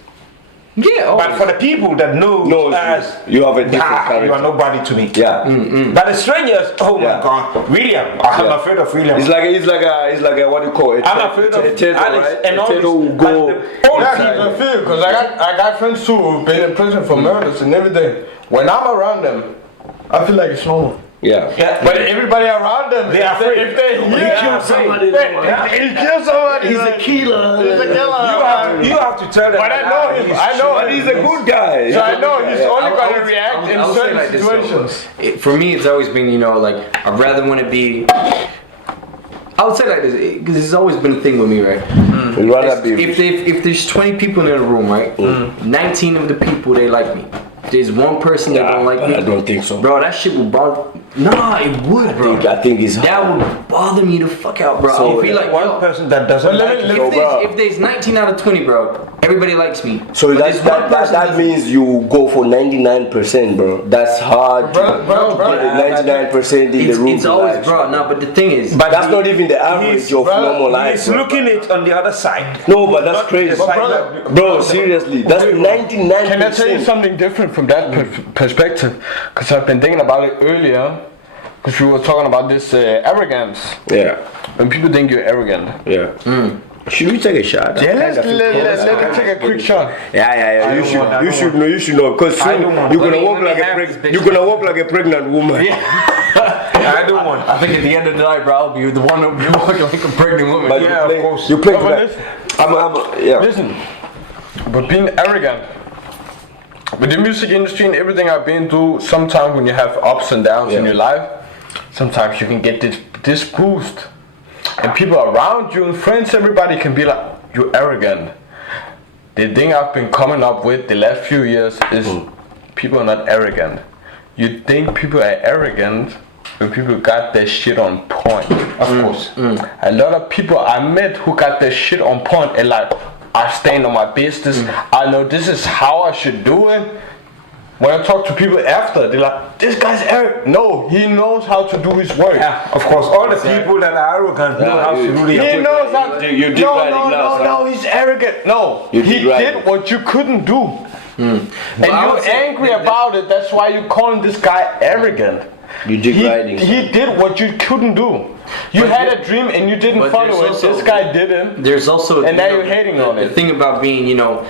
Yeah, But for the people that know No, us, you have a different you character. are nobody to me. Yeah. But the strangers, oh Yeah. my God, William, I'm Yeah. afraid of William. It's like a what do you call it? I'm afraid of a Alex right? and A all turtle this, will but go. the only Yeah, I feel because I got friends too who've been in prison for murders and everything. When I'm around them, I feel like it's normal. Yeah. Yeah, But everybody around them, They are afraid. if they hear killed somebody. he killed somebody. He's a killer. He's a killer. you have to tell them. But I know him. I know But he's a good guy. So I know he's only I gonna would- react I would in say certain like this, though, situations. For me, it's always been, you know, like, I'd rather want to be. I would say like this, because it's always been a thing with me, right? We'd rather be. If there's 20 people in a room, right? 19 of the people, they like me. If there's one person that don't like me, I don't think so. bro, that shit would bother. Nah, it would, bro. I think it's That would bother me the fuck out, bro. So, I feel like, one yo, person that doesn't But like let you. me- bro. if there's 19 out of 20, bro, everybody likes me. So But that there's one person that doesn't- means you go for 99%, bro. That's hard. Bro, 99% in the room. It's always, bro. No, but the thing is, But That's not even the average of bro, normal life. he's Bro. looking it on the other side. No, but that's Not crazy. the side brother, that- Bro, seriously, that's 99%. Can I tell you something different from that perspective? Because I've been thinking about it earlier. Because we were talking about this arrogance. Yeah, When people think you're arrogant. yeah. Should we take a shot? Yeah, let me take a quick shot. Yeah. You should know. You should know. Because soon don't you're want- gonna walk like a you're gonna walk like a pregnant woman. I don't want. I think at the end of the night, bro, I'll be the one that be walking like a pregnant woman. But Yeah, of course. you play But for that. Yeah. Listen, but being arrogant. With the music industry and everything I've been through, sometimes when you have ups and downs in Yeah. your life, sometimes you can get this boost. And people around you and friends, everybody can be like, you're arrogant. The thing I've been coming up with the last few years is people are not arrogant. You think people are arrogant when people got their shit on point. Of course. A lot of people I met who got their shit on point and like, I stand on my business. I know this is how I should do it. When I talk to people after, they're like, this guy's arrogant. No, he knows how to do his work. Yeah, of course. All the people that are arrogant know how to do He their work. knows how to. You did right in glass, No, he's arrogant. No, You he did right. did what you couldn't do. And I you're would say- angry about it. That's why you're calling this guy arrogant. You did right. He did what you couldn't do. You had a dream and you didn't but follow it. there's also- This guy didn't. There's also, And now you know, you're hating on the it. thing about being, you know,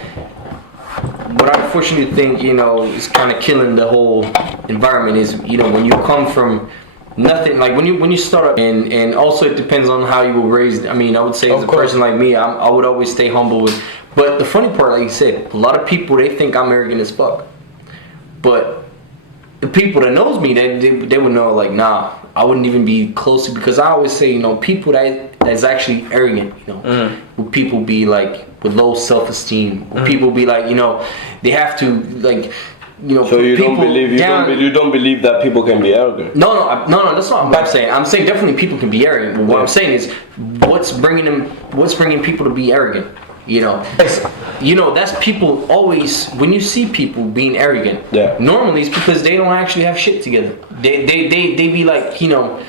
what I unfortunately think, you know, is kind of killing the whole environment is, you know, when you come from nothing, like when you start up, and also it depends on how you were raised. I mean, I would say as a person like me, I would always stay humble. But the funny part, like you said, a lot of people, they think I'm arrogant as fuck. But the people that knows me, they would know, like, nah, I wouldn't even be close to, because I always say, you know, people that's actually arrogant, you know, would people be like with low self-esteem, would people be like, you know, they have to, like, you know, So put you don't people believe down. you don't believe that people can be arrogant. No, that's not what I'm saying. I'm saying definitely people can be arrogant, but what I'm saying is, what's bringing people to be arrogant? You know, that's people always, when you see people being arrogant, normally it's because they don't actually have shit together. They be like, you know,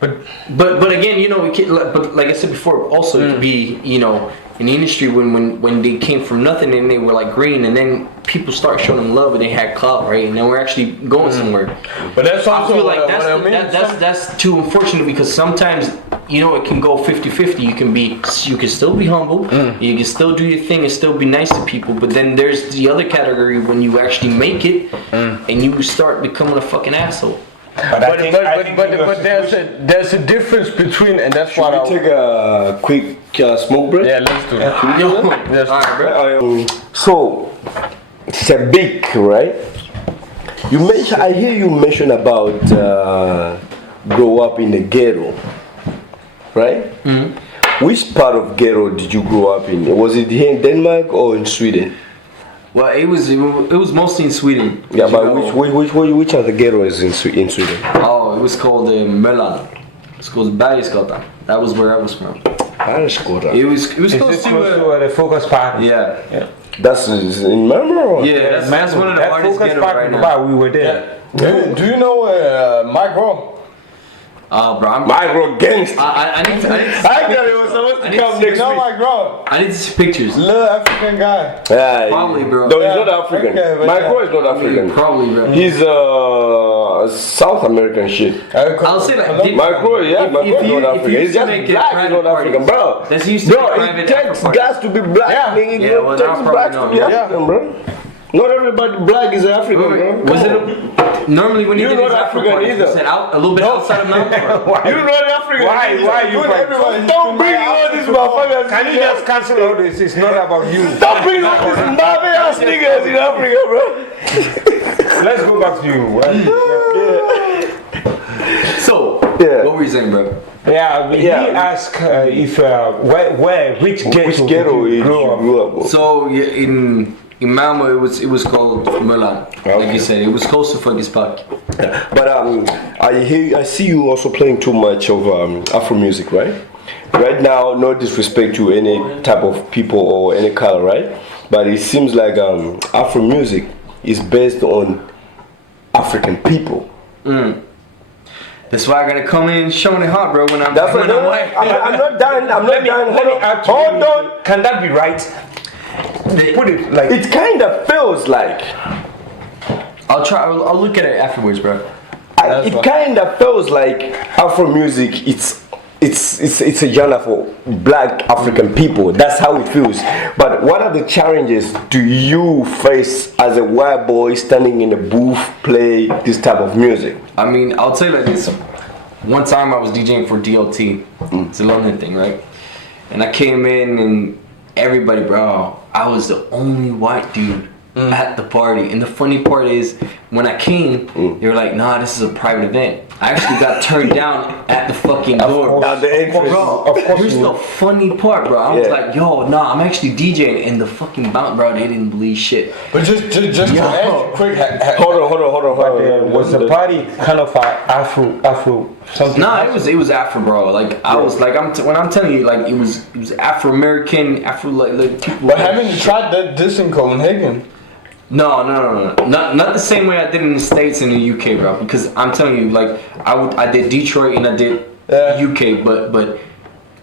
but again, you know, but like I said before, also it could be, you know, in the industry when they came from nothing and they were like green, and then people start showing them love and they had clout, right? And then we're actually going somewhere. But that's also I feel like what I mean. that's too unfortunate, because sometimes, you know, it can go 50-50. You can still be humble, you can still do your thing and still be nice to people, but then there's the other category when you actually make it and you start becoming a fucking asshole. But there's a difference between, and that's what Should we take a quick smoke break? Yeah, let's do it. Yes. All right, bro. So, Seibæk, right? I hear you mention about grow up in the ghetto, right? Which part of ghetto did you grow up in? Was it here in Denmark or in Sweden? Well, it was mostly in Sweden. Yeah, but You know, which are the ghettos in Sweden? Oh, it was called Möllan. It's called Bergsgatan. That was where I was from. It was Is close this to close to the focus party? yeah. That's in Malmö? Or? Yeah, that's one of the That hardest focus ghetto party, right now. we were there. Do you know Mike Rowe? Bro, Micro gangster. I need to. I thought it was supposed supposed to come next No, week. my bro. I need to see pictures. Little African guy. Yeah, Probably, bro. No, he's not African. okay, but My yeah. bro is not African. Probably, bro. He's South American shit. I'll say like, My bro, yeah, my bro is not if African. you He's just make it black, he's private not African, parties, bro. That's used to be Bro, private it takes after parties. guys to be black, Yeah. nigga. Yeah, well, It takes now blacks to probably be not. African, bro. Not everybody black is African, bro. Was it normally when you You're did these not Afro African parties, either. you said out a little bit outside of Mountain? You're not African. Why you fight? Don't bring all these motherfuckers. Can you just cancel all this? It's not about you. Stop bringing all these mother ass niggas in Africa, bro. Let's go back to you. So, Yeah. what were you saying, bro? Yeah, he Yeah. asked if which ghetto did you you grow up? grew up with? So yeah, in Malmo, it was called Möllan. Like you said, it was close to Fuckers Park. But I see you also playing too much of Afro music, right? Right now, no disrespect to any type of people or any color, right? But it seems like Afro music is based on African people. That's why I gotta come in showing it hot, bro. When I'm That's when what I'm white. I'm not done. I'm not done. Let me add to Hold you. on. Can that be right? Put it like It kind of feels like. I'll try. I'll look at it afterwards, bro. It kind of feels like Afro music. It's a genre for black African people. That's how it feels. But what are the challenges do you face as a white boy standing in a booth play this type of music? I mean, I'll tell you like this. One time I was DJing for DLT. It's a London thing, right? And I came in and everybody, bro, I was the only white dude at the party. And the funny part is, when I came, they were like, nah, this is a private event. I actually got turned down at the fucking door. At the entrance. Bro, here's the funny part, bro. I was Yeah. like, yo, nah, I'm actually DJing. And the fucking bounce, bro, they didn't believe shit. But just to ask you quick, Hold on. was the party kind of Afro something? Nah, it was Afro, bro. Like I was like when I'm telling you, like it was Afro American, Afro like people. but haven't you tried this in Copenhagen? No, not the same way I did in the States and the UK, bro. Because I'm telling you, like I did Detroit and I did UK, but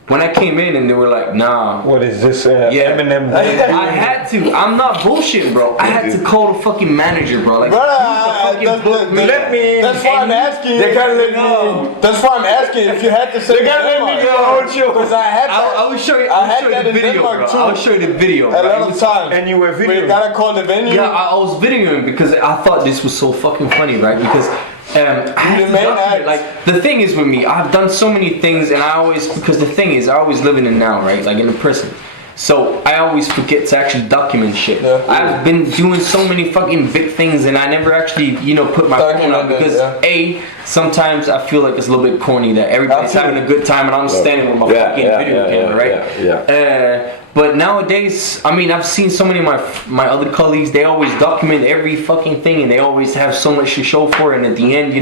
when I came in and they were like, nah. What is this? Yeah. Eminem. I had to. I'm not bullshitting, bro. I had to call the fucking manager, bro. Like, Let me. That's why I'm asking. They can't let me. That's why I'm asking if you had to say. They can't let me go on show. Because I had that. I will show you. I had I'll show you that the in video, Denmark bro. too. I'll show you the video. A bro. lot of times. And you were But you videoing. gotta call the venue. Yeah, I was videoing because I thought this was so fucking funny, right? Because I had The to main document, act. like the thing is with me, I've done so many things, and I always because the thing is I always live in the now, right? Like in the present. So I always forget to actually document shit. Yeah. I've been doing so many fucking big things, and I never actually, put my phone on Document it, because sometimes I feel like it's a little bit corny that everybody's having a good time and I'm standing with my fucking video camera, right? But nowadays, I mean, I've seen so many of my other colleagues. They always document every fucking thing, and they always have so much to show for it. And at the end,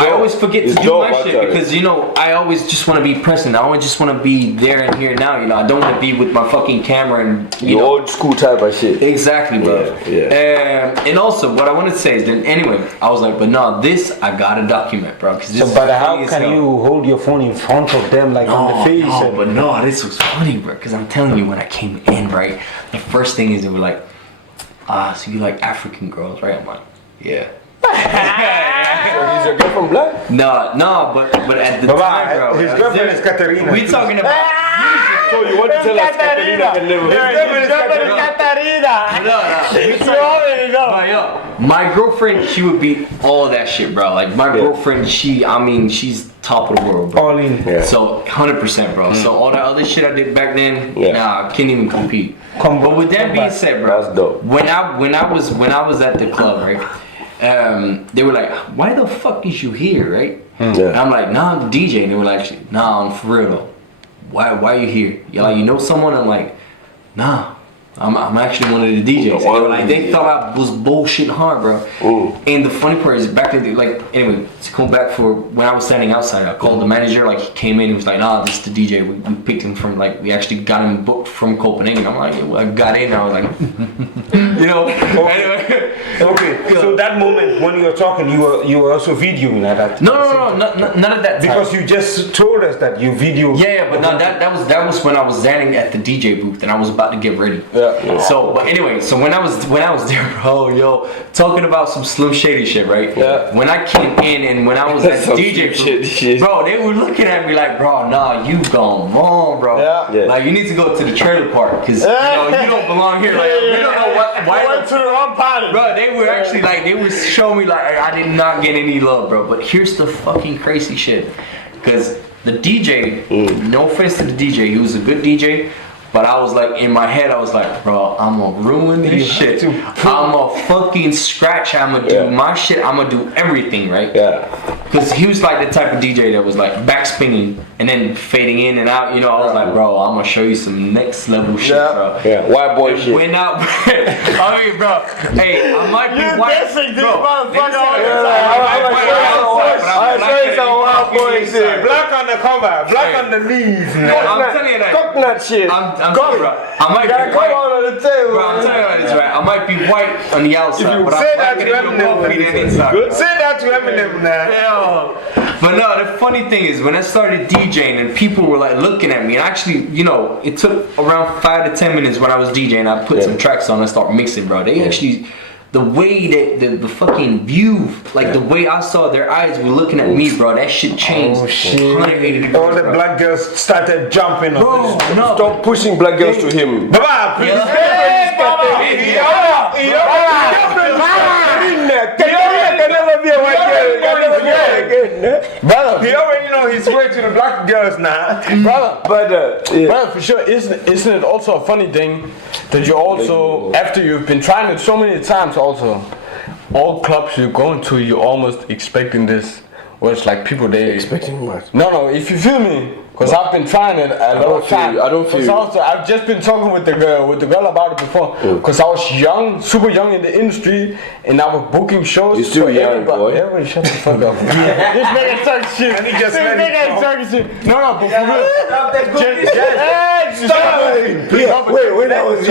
I always forget to do my shit because I always just want to be present. I always just want to be there and here now. I don't want to be with my fucking camera and The old school type of shit. Exactly, bro. Yeah. And also, what I wanted to say is that anyway, I was like, but no, this I gotta document, bro. But how can you hold your phone in front of them, like on the face? No, this was funny, bro. Because I'm telling you, when I came in, right, the first thing is they were like, so you like African girls, right? I'm like, yeah. Is your girlfriend black? No, but at the time, bro, his girlfriend is Katerina. We talking about. So you want to tell us Catalina can live My girlfriend, she would beat all of that shit, bro. Like my girlfriend, she's top of the world, bro. All in. Yeah. So 100%, bro. So all that other shit I did back then, nah, I can't even compete. But with that being said, bro, That's dope. when I was at the club, right? They were like, "Why the fuck is you here?" Right? And I'm like, "Nah, I'm the DJ." And they were like, "Nah, I'm for real though. Why are you here? You know someone?" I'm like, "Nah, I'm actually one of the DJs." And they were like, they thought I was bullshit hard, bro. And the funny part is back then, like, anyway, to come back for when I was standing outside, I called the manager. Like he came in, he was like, "Nah, this is the DJ. We picked him from we actually got him booked from Copenhagen." I'm like, I got in, I was like. You know. Anyway. Okay. So that moment when you were talking, you were also videoing at that. No, none of that. Because you just told us that you video. Yeah, but no, that was when I was standing at the DJ booth and I was about to get ready. Yeah. So, but anyway, so when I was there, bro, yo, talking about some Slim Shady shit, right? Yeah. When I came in and when I was at the DJ booth, bro, they were looking at me like, bro, nah, you gone wrong, bro. Yeah. Like you need to go to the trailer park because you don't belong here. Like we don't know why. I went to the wrong party. Bro, they were actually like, they were showing me like I did not get any love, bro. But here's the fucking crazy shit, because the DJ, no offense to the DJ, he was a good DJ, but I was like, in my head, I was like, bro, I'm gonna ruin this shit. I'm gonna fucking scratch, I'm gonna do my shit, I'm gonna do everything, right? Yeah. Because he was like the type of DJ that was like backspinning and then fading in and out, you know. I was like, bro, I'm gonna show you some next level shit, bro. Yeah, white boy shit. Went out, I mean, bro, hey, I might be white, dissing this bro. motherfucker all the I say some white boy shit. Black on the cover, black on the leaves. I'm telling you that. Coconut shit. I'm telling you, bro. I might Gotta be come white. on the table. Bro, I'm telling you this, right? I might be white on the outside, but say I'm that blacker to than the Eminem, coffee than inside. Good. Say that to Eminem now. Yeah. But no, the funny thing is when I started DJing and people were like looking at me, and actually, you know, it took around 5 to 10 minutes when I was DJing. I put some tracks on and start mixing, bro. They actually, the way that the fucking view, like the way I saw their eyes were looking at me, bro, that shit changed 180 degrees. All the bro. black girls started jumping on Bro, this. no. Stop pushing black girls to him. Baba, please. Brother, He already know his way to the black girls now. brother, But brother, for sure, isn't it also a funny thing that you also, after you've been trying it so many times also, all clubs you go into, you're almost expecting this, where it's like people they expecting what? No, if you feel me, because I've been trying it a lot of times. I don't feel you. Also, I've just been talking with the girl about it before, because I was young, super young in the industry, and I was booking shows. You're still for young, everybody. boy. Everybody shut the fuck up. This nigga talk shit. And he just This let it nigga go. talk shit. No, but for real. Yeah, wait, when I was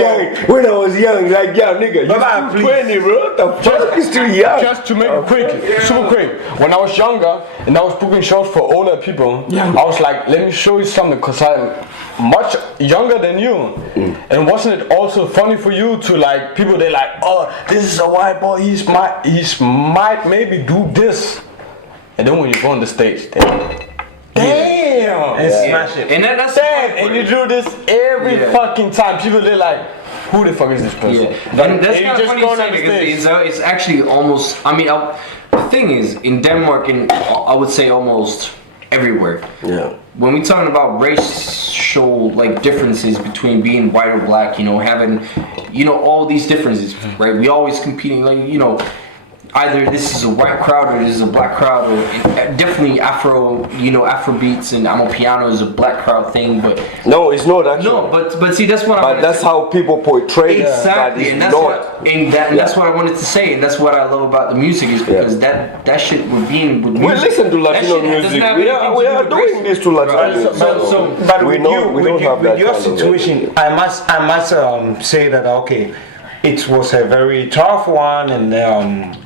young, like, yeah, nigga, you Baba, still please. 20, bro. The fuck is still young. Just to make it quick, super quick. When I was younger and I was booking shows for older people, I was like, let me show you something, because I'm much younger than you. And wasn't it also funny for you to like, people they like, oh, this is a white boy, he might maybe do this. And then when you go on the stage, damn! And smash it. And that's Damn, and you do this every fucking time. People they're like, who the fuck is this person? Yeah, and that's you kind of just funny go you say on the because stage. it's actually almost. I mean, the thing is, in Denmark, and I would say almost everywhere. Yeah. When we talking about racial like differences between being white or black, you know, having, you know, all these differences, right? We always competing, like, you know. Either this is a white crowd or this is a black crowd, or definitely Afro, you know, Afro beats and Amapiano is a black crowd thing, but No, it's not actually. no, but see, that's what I But wanted that's to, how people portray exactly, that and it's that's not. that's what I wanted to say, and that's what I love about the music is because that shit with being with We music. listen to that Latino shit doesn't music. have We anything are to do doing with race. this to Latino music. So But we with know you, we don't have with that your kind of situation, I must say that okay, it was a very tough one, and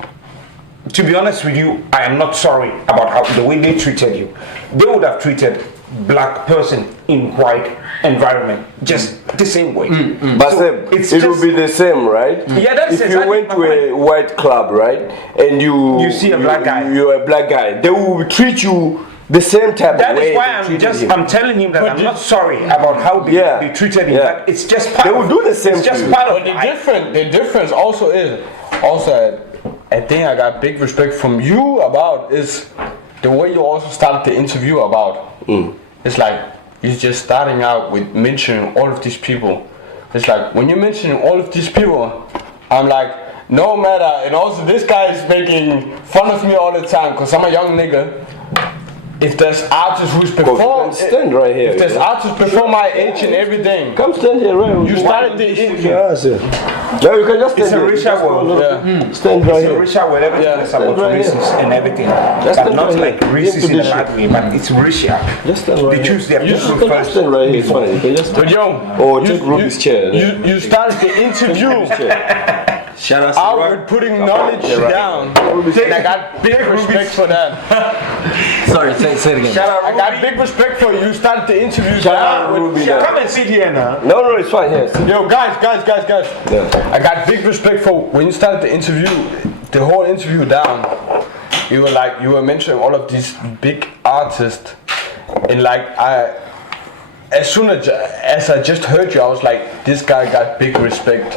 to be honest with you, I am not sorry about how the way they treated you. They would have treated black person in white environment just the same way. But So Seb, it's it will just- be the same, right? Yeah, that's if you exactly went my to a white club, right, and you see a black guy. you're a black guy, they will treat you the same type That of way. is why they treated him. I'm telling him that I'm not sorry about how they treated him. Yeah. But it's just part They will of, do the same It's just to you. part of But life. the difference also is a thing I got big respect from you about is the way you also started the interview about. It's like you're just starting out with mentioning all of these people. It's like when you're mentioning all of these people, I'm like, no matter, and also this guy is making fun of me all the time because I'm a young nigga. If there's artists who's perform, stand right here. if there's artists perform my age and everything, Come stand here, right? you started the interview. Yeah, you can just stand It's a here. racial Just go a world. little Yeah. bit. Stand right It's a here. racial where everything Yeah. is about Right races here. and everything. Just But stand not right like here. racist Into in a this bad way, but it's racial. Just stand right They here. choose their You people can just first. stand right here. It's fine. You can just But yo, Or take Ruby's chair. You started the interview. Shout out out with putting knowledge down. And I got big respect for that. Sorry, say it again. Shout out I got big respect for you. Started the interview Shout down out with Ruby. Come and sit here now. No, it's fine. Yes. Yo, guys. Yeah. I got big respect for when you started the interview, the whole interview down. You were mentioning all of these big artists, and like as soon as I just heard you, I was like, this guy got big respect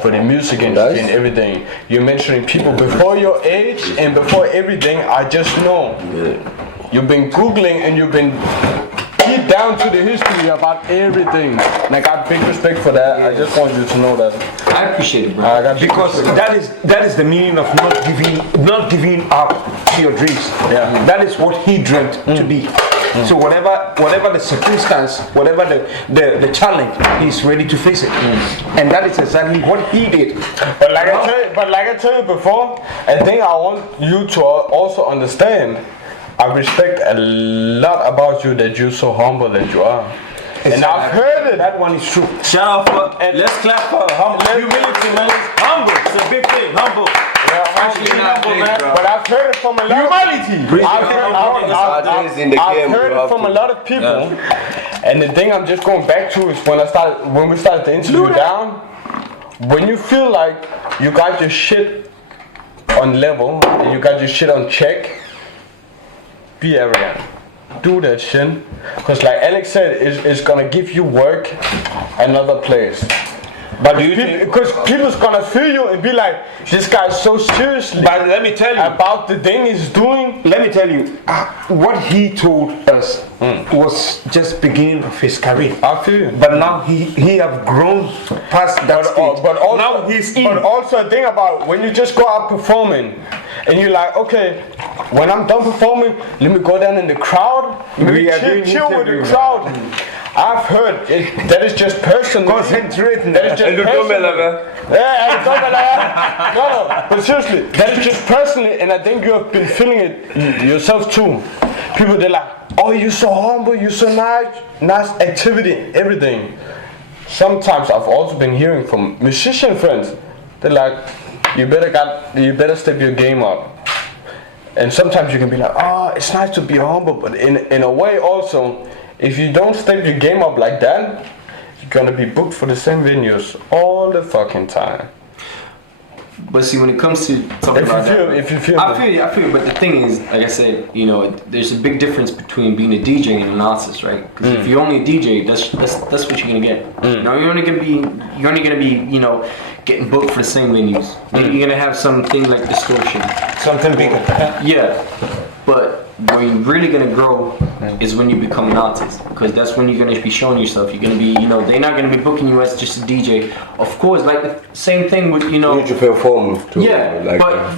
for the music industry and everything. You're mentioning people before your age and before everything. I just know. You've been Googling and you've been deep down to the history about everything. And I got big respect for that. I just want you to know that. I appreciate it, bro. Because that is the meaning of not giving up to your dreams. Yeah. That is what he dreamt to be. So whatever the circumstance, whatever the challenge, he's ready to face it. And that is exactly what he did. But like I tell you before, I think I want you to also understand. I respect a lot about you that you're so humble that you are. And I've heard it. That one is true. Shout out for, let's clap for humble. Humility, man. Humble. It's a big thing. Humble. Actually, not big, bro. But I've heard it from a lot. Humanity. I've heard it from a lot of people. And the thing I'm just going back to is when we started the interview down. When you feel like you got your shit on level and you got your shit on check, be arrogant. Do that shit. Because like Alex said, it's gonna give you work another place. But because people's gonna feel you and be like, this guy's so seriously. But let me tell you about the thing he's doing. Let me tell you, what he told us was just beginning of his career. I feel you. But now he have grown past that stage. But also, now he's in. But also, think about when you just go out performing, and you're like, okay, when I'm done performing, let me go down in the crowd. We are doing chill with the interview. crowd. I've heard that is just personal. Concentrating. That is just personal. No, but seriously, that is just personally, and I think you have been feeling it yourself too. People, they're like, oh, you're so humble, you're so nice activity, everything. Sometimes I've also been hearing from musician friends, they're like, you better step your game up. And sometimes you can be like, oh, it's nice to be humble, but in a way also, if you don't step your game up like that, you're gonna be booked for the same venues all the fucking time. But see, when it comes to talking about that, if you feel I feel you. But the thing is, like I said, you know, there's a big difference between being a DJ and an artist, right? Because if you're only a DJ, that's what you're gonna get. You know, you're only gonna be, you know, getting booked for the same venues. Maybe you're gonna have something like distortion, Something bigger. yeah. But where you're really gonna grow is when you become an artist, because that's when you're gonna be showing yourself. You're gonna be, you know, they're not gonna be booking you as just a DJ. Of course, like the same thing with, you know. You need to perform too. Yeah, like, but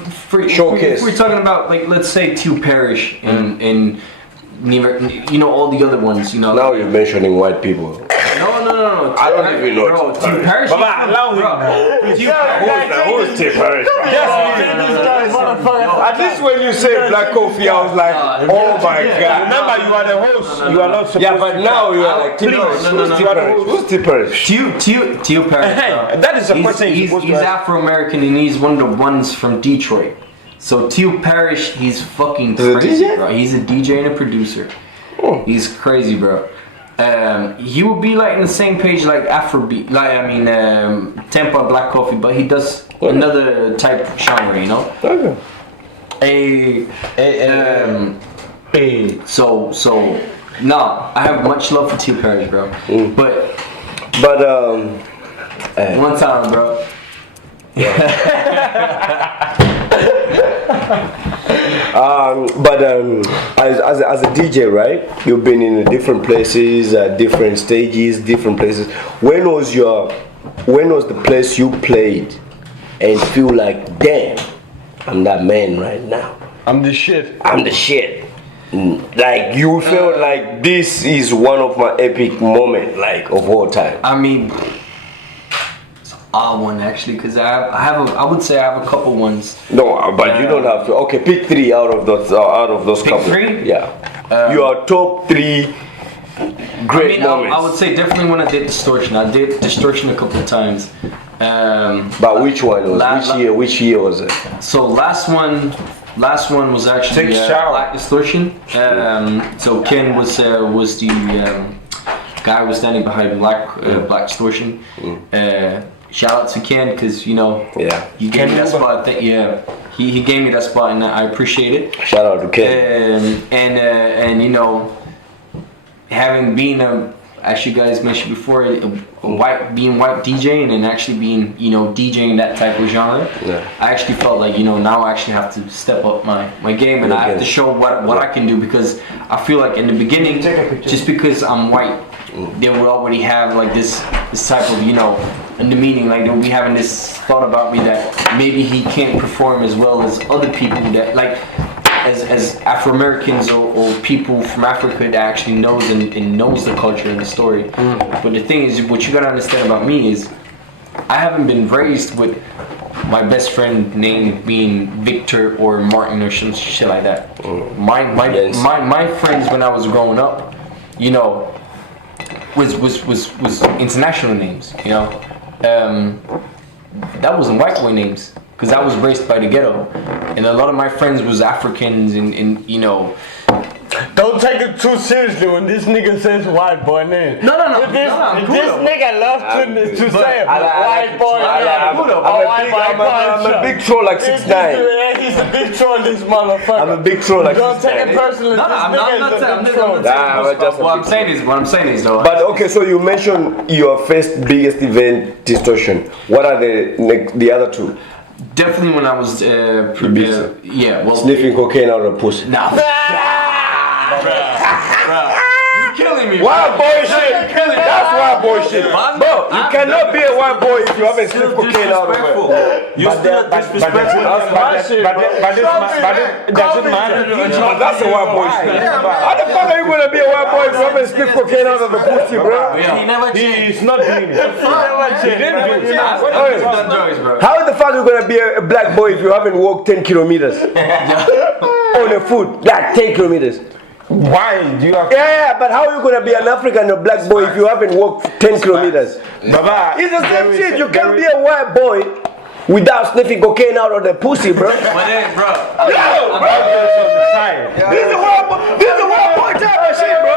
showcase. if we're talking about, like, let's say Teal Parrish and you know, all the other ones, you know. now you're mentioning white people. No. I don't even know Bro, Teal Teal Parrish. Baba, allow him now. Who is Teal Parrish? At least when you say Black Coffee, I was like, oh my god. Remember, you are the host. You are not supposed Yeah, but now you are like, No. who's Teal Parrish? Teal Parrish. Hey, that is a question He's supposed to ask. Afro-American and he's one of the ones from Detroit. So Teal Parrish, he's fucking He's a crazy, DJ? bro. He's a DJ and a producer. He's crazy, bro. He would be like in the same page like Afrobeat, Tempa Black Coffee, but he does another type of genre, you know. Okay. So no, I have much love for Teal Parrish, bro. But one time, bro. As a DJ, right? You've been in different places, different stages, different places. When was the place you played and feel like, damn, I'm that man right now. I'm the shit. I'm the shit. Like you felt like this is one of my epic moments, like of all time. I mean, it's odd one actually, because I would say I have a couple ones. No, but you don't have to. Okay, pick three out of those Pick couple. three? Yeah. Your top three great moments. I would say definitely when I did Distortion. I did Distortion a couple of times. But which one was? Which year was it? So last one was actually Black Distortion. So Ken was the guy who was standing behind Black Distortion. Shout out to Ken because he gave me that spot. He gave me that spot and I appreciate it. Shout out to Ken. And having been as you guys mentioned before, being white DJing and actually being DJing that type of genre, I actually felt like now I actually have to step up my game and I have to show what I can do because I feel like in the beginning, just because I'm white, they would already have like this type of in the meaning, like they'll be having this thought about me that maybe he can't perform as well as other people that like as Afro-Americans or people from Africa that actually knows and knows the culture and the story. But the thing is, what you gotta understand about me is I haven't been raised with my best friend name being Victor or Martin or some shit like that. My friends when I was growing up, was international names, that wasn't white boy names because I was raised by the ghetto, and a lot of my friends was Africans and Don't take it too seriously when this nigga says white boy name. No. This nigga loves to say white boy name. I'm a big troll like 6ix9ine. Yeah, he's a big troll, this motherfucker. I'm a big troll like 6ix9ine. Don't take it personally. What I'm saying is though. But okay, so you mentioned your first biggest event, Distortion. What are the other two? Definitely when I was sniffing cocaine out of pussy. Nah. You're killing me. Wild boy shit. That's wild boy shit. Bro, you cannot be a white boy if you haven't sniffed cocaine out of it. You still disrespectful. But it doesn't matter. That's a white boy shit. How the fuck are you gonna be a white boy if you haven't sniffed cocaine out of the pussy, bro? He's not doing it. He didn't do it. How the fuck are you gonna be a black boy if you haven't walked 10 kilometers on a foot? Like 10 kilometers. Why do you have? Yeah, but how are you gonna be an African or black boy if you haven't walked 10 kilometers? Baba, it's the same shit. You can't be a white boy without sniffing cocaine out of the pussy, bro. But then, bro. This is a white boy type of shit, bro.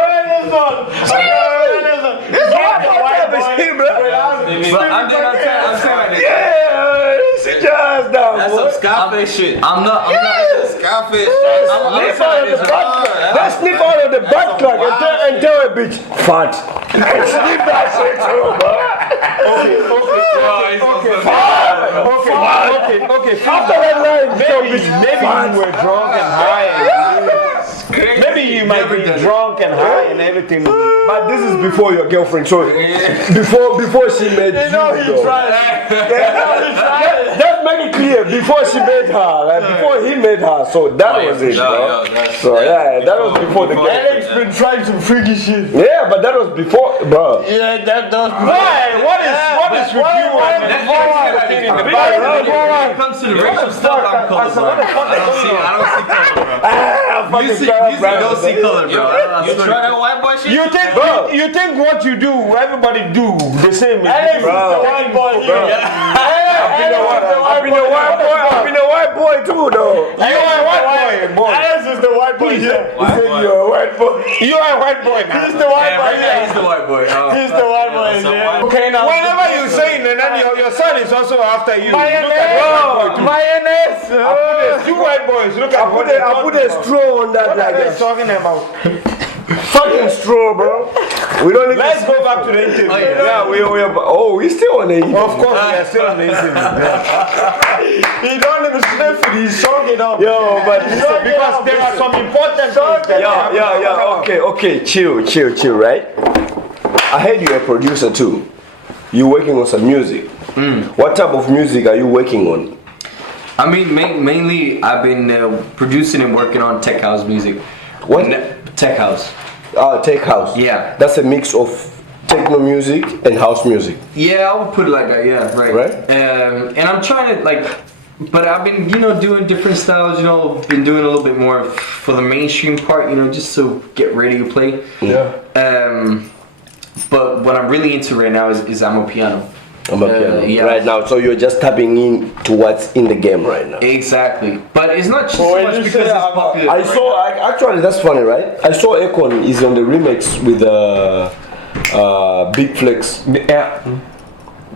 This is a white boy type of shit, bro. I'm saying like yeah, sit your ass down, That's some Scarface shit. I'm not Scarface. Let's sniff out of the butt crack and tell a bitch fat. Sniff that shit too, bro. Okay. After that line, maybe you were drunk and high. Maybe you might be drunk and high and everything. But this is before your girlfriend, so before she met you. He tried. Let's make it clear. Before she met her, like before he met her, so that was it, bro. So yeah, that was before the girl. Alex been trying some freaky shit. Yeah, but that was before, bro. Yeah, that was. Why? What is with you? When it comes to the racial stuff, I'm colorblind. I don't see color, bro. You don't see color, bro. You try that white boy shit? You think what you do, everybody do the same. Alex is the white boy here. I've been a white boy too, though. You are a white boy. Alex is the white boy here. He said you're a white boy. You are a white boy now. He's the white boy here. He's the white boy. He's the white boy here. Okay, now. Whenever you say it, and then your son is also after you. Mayonnaise. Two white boys. Look at I put a straw on that. What Like are they that. talking about? Fucking straw, bro. We don't even. Let's go back to the interview. We still on the interview. Of course, we are still on the interview. He don't even sniff it. He's choking up. Yo, but Because there are some important things that okay, chill, right? I heard you're a producer too. You're working on some music. What type of music are you working on? I mean, mainly I've been producing and working on tech house music. What? Tech house. Tech house. Yeah. That's a mix of techno music and house music. Yeah, I would put it like that. Yeah, right. And I'm trying to but I've been doing different styles. Been doing a little bit more for the mainstream part. Just to get ready to play. Yeah. But what I'm really into right now is Amapiano. Amapiano. Right now, so you're just tapping in to what's in the game right now. Exactly. But it's not just so much because it's popular. I saw, actually, that's funny, right? I saw Akon is on the remix with Big Flex. Yeah. Big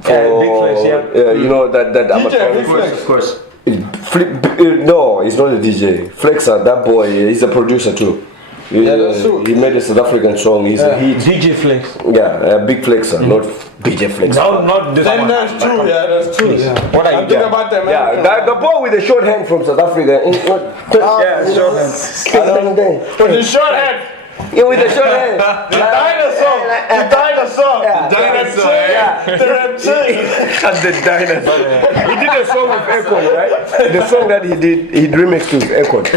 Flex, yeah. You know that DJ, Of course. No, he's not a DJ. Flexer, that boy, he's a producer too. That's true. He made a South African song. He's a hit. DJ Flex. Yeah, a Big Flexer, not DJ Flexer. No, not this Then one. that's true, yeah, that's true. What are you I'm thinking about them. Yeah, the boy with the short hand from South Africa. Yeah, short hand. With the short head. Yeah, with the short hand. The dinosaur. The dinosaur. Yeah. The reptile. The reptile. And the dinosaur. He did a song with Akon, right? The song that he remixed with Akon.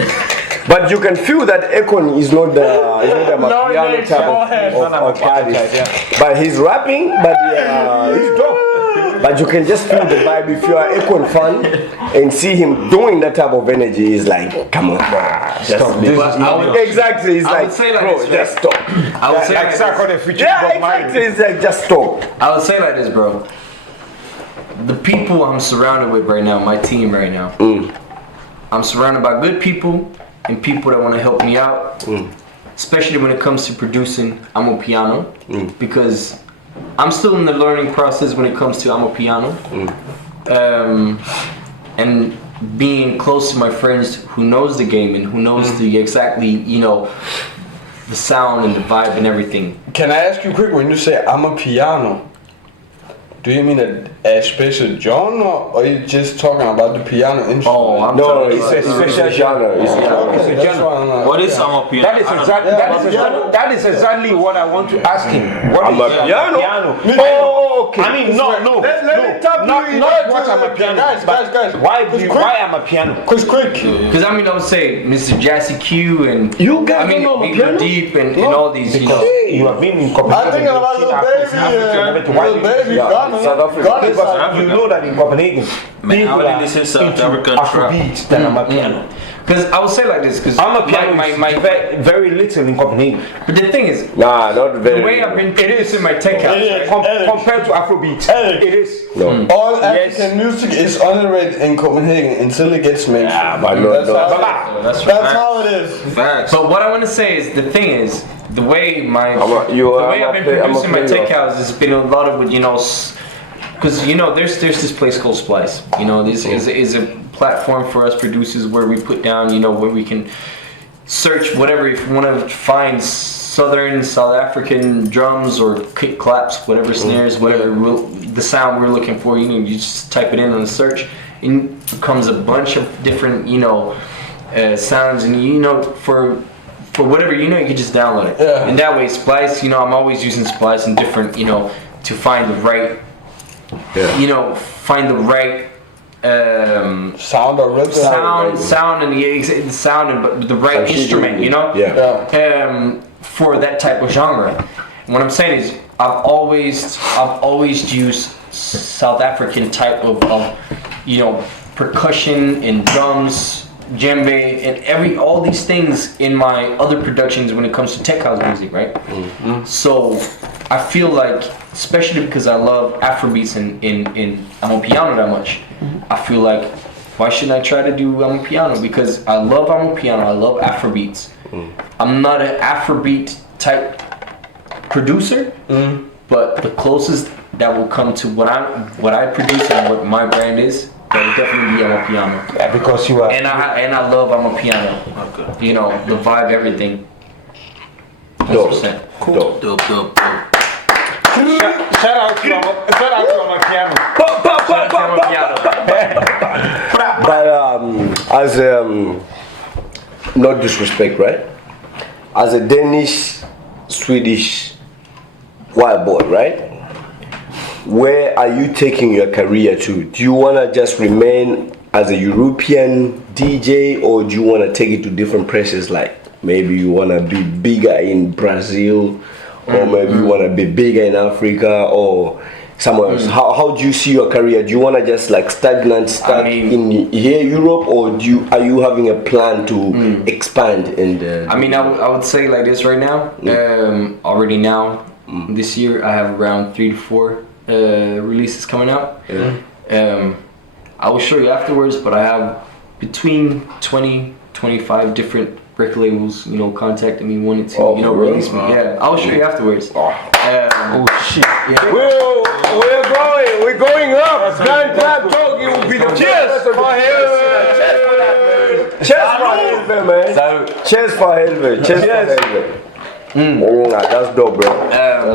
But you can feel that Akon is not the Amapiano type of artist. But he's rapping, but he's dope. But you can just feel the vibe. If you are Akon fan and see him doing that type of energy, it's like, come on, bro. Stop this. Exactly, it's like, bro, just stop. I would say like this. Yeah, exactly, it's like, just stop. I would say like this, bro. The people I'm surrounded with right now, my team right now, I'm surrounded by good people and people that want to help me out, especially when it comes to producing Amapiano, because I'm still in the learning process when it comes to Amapiano, and being close to my friends who knows the game and who knows the exactly, you know, the sound and the vibe and everything. Can I ask you quick, when you say Amapiano, do you mean a special genre, or are you just talking about the piano instrument? Oh, No, it's a special genre. It's a genre. What is Amapiano? That is exactly what I want to ask him. What is Amapiano? Amapiano? Oh, okay. I mean, no. Let me tap Not you in. what Amapiano. Guys. Why Amapiano? Quick. Because I mean, I would say Mr. Jassy Q and You guys I mean, don't know Big Amapiano? Deep and all these, you know. You have been in I Copenhagen. think about little baby, Ghana. South Africa. Because you know that in Copenhagen, Man, people how are did this is South into African trap? Afrobeats than Amapiano. Because I would say like this, because Amapiano is very little in Copenhagen. but the thing is, Nah, not very. the way I've been producing my tech house, Compared to Afrobeats, it is. No. All African music is underrated in Copenhagen until it gets mainstream. Yeah, but no. That's how it is. Facts. but what I want to say is, the thing is, the way I've been play- producing my play tech off. house has been a lot of, you know, because you know, there's this place called Splice. You know, this is a platform for us producers where we put down, you know, where we can search whatever, if you want to find Southern South African drums or kick claps, whatever snares, whatever the sound we're looking for. You know, you just type it in on the search, and it comes a bunch of different, you know, sounds, and you know, for whatever, you know, you can just download it. Yeah. And that way, Splice, you know, I'm always using Splice and different, you know, to find the right, you know, find the right Sound or rhythm? sound and the sound and but the right instrument, you know. Yeah. For that type of genre. And what I'm saying is, I've always used South African type of you know, percussion and drums, djembe, and all these things in my other productions when it comes to tech house music, right? So I feel like, especially because I love Afrobeats and Amapiano that much, I feel like, why shouldn't I try to do Amapiano? Because I love Amapiano, I love Afrobeats. I'm not an Afrobeat type producer, but the closest that will come to what I produce and what my brand is, that would definitely be Amapiano. Yeah, because you are. And I love Amapiano. Okay. You know, the vibe, everything. 100%. Cool. Dope. Shout out to Amapiano. But as not disrespect, right? As a Danish, Swedish white boy, right? Where are you taking your career to? Do you wanna just remain as a European DJ, or do you wanna take it to different places? Like maybe you wanna be bigger in Brazil, or maybe you wanna be bigger in Africa, or somewhere else. How do you see your career? Do you wanna just like start in here Europe, or are you having a plan to expand in the? I mean, I would say like this right now. Already now, This year I have around 3 to 4 releases coming out. I will show you afterwards, but I have between 20, 25 different record labels, you know, contacting me, wanting to, you know, release me. Yeah, I'll show you afterwards. Oh shit. Yeah. We're going up. Blind Club Talk, it will be the cheers for Helve. Cheers for Helve, man. Cheers for Helve. Cheers for Helve. That's dope, bro.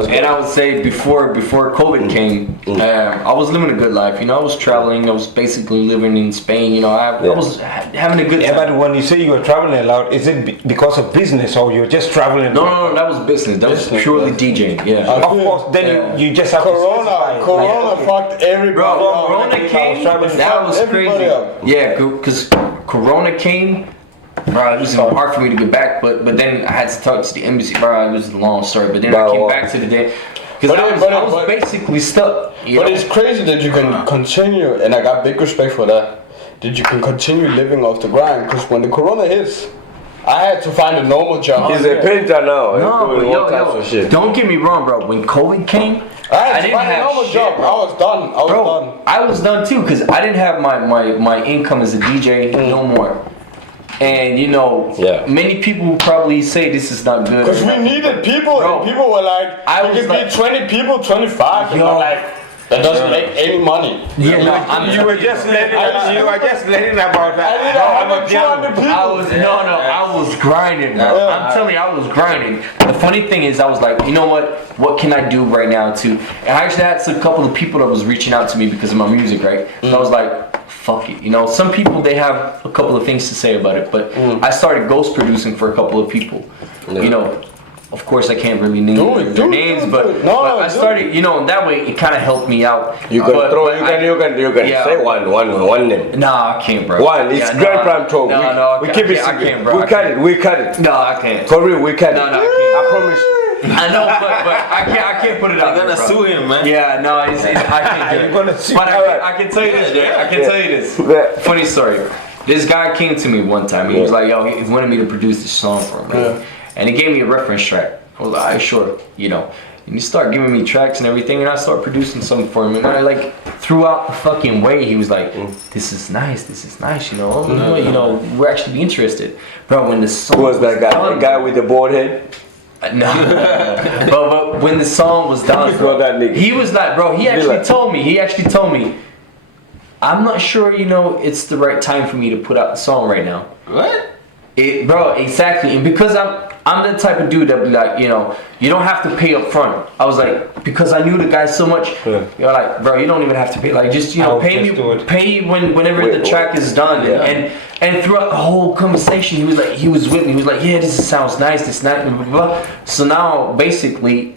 And I would say before COVID came, I was living a good life. You know, I was traveling. I was basically living in Spain. You know, I was having a good time. Yeah, but when you say you were traveling a lot, is it because of business or you're just traveling? No, that was business. That was purely DJing. Yeah. Of course, then you just have Corona fucked everybody. Bro, Corona came. That was crazy. Yeah, because Corona came. Bro, it was hard for me to get back, but then I had to talk to the embassy. Bro, it was a long story, but then I came back to the day because I was basically stuck. But it's crazy that you can continue, and I got big respect for that. That you can continue living off the grind, because when the Corona hits, I had to find a normal job. He's a painter now. No, yo, don't get me wrong, bro. When COVID came, I didn't have a normal job. I was done. I was done too, because I didn't have my income as a DJ no more. And you know, many people will probably say this is not good. Because we needed people, and people were like, you can be 20 people, 25, and I'm like, that doesn't make any money. Yeah, you were just letting about that. I was grinding, bro. I'm telling you, I was grinding. The funny thing is, I was like, you know what can I do right now to? And I actually had a couple of people that was reaching out to me because of my music, right? So I was like, fuck it. You know, some people, they have a couple of things to say about it, but I started ghost producing for a couple of people. You know, of course I can't really name their names, but I started, you know, and that way it kind of helped me out. You can say one name. Nah, I can't, bro. One, it's Grand Prime Talk. No, we keep it. I can't, bro. We cut it. No, I can't. For real, we cut it. No, I can't. I promise you. I know, but I can't put it out. You're gonna sue him, man. Yeah, no, I can't do it. You're gonna sue. But I can tell you this, Jay. I can tell you this. Funny story. This guy came to me one time. He was like, yo, he wanted me to produce this song for him, right? And he gave me a reference track. I was like, alright, sure, you know. And he started giving me tracks and everything, and I started producing something for him. And I like throughout the fucking way, he was like, this is nice, you know. You know, we're actually interested, bro. When the song who was that guy? The guy with the bald head? No. but when the song was done, bro, he was like, bro, he actually told me, I'm not sure, you know, it's the right time for me to put out the song right now. What? Bro, exactly. And because I'm the type of dude that be like, you know, you don't have to pay up front. I was like, because I knew the guy so much, you're like, bro, you don't even have to pay. Like, just, you know, pay whenever the track is done. And throughout the whole conversation, he was with me. He was like, yeah, this sounds nice, this nice, blah, blah, blah. So now, basically,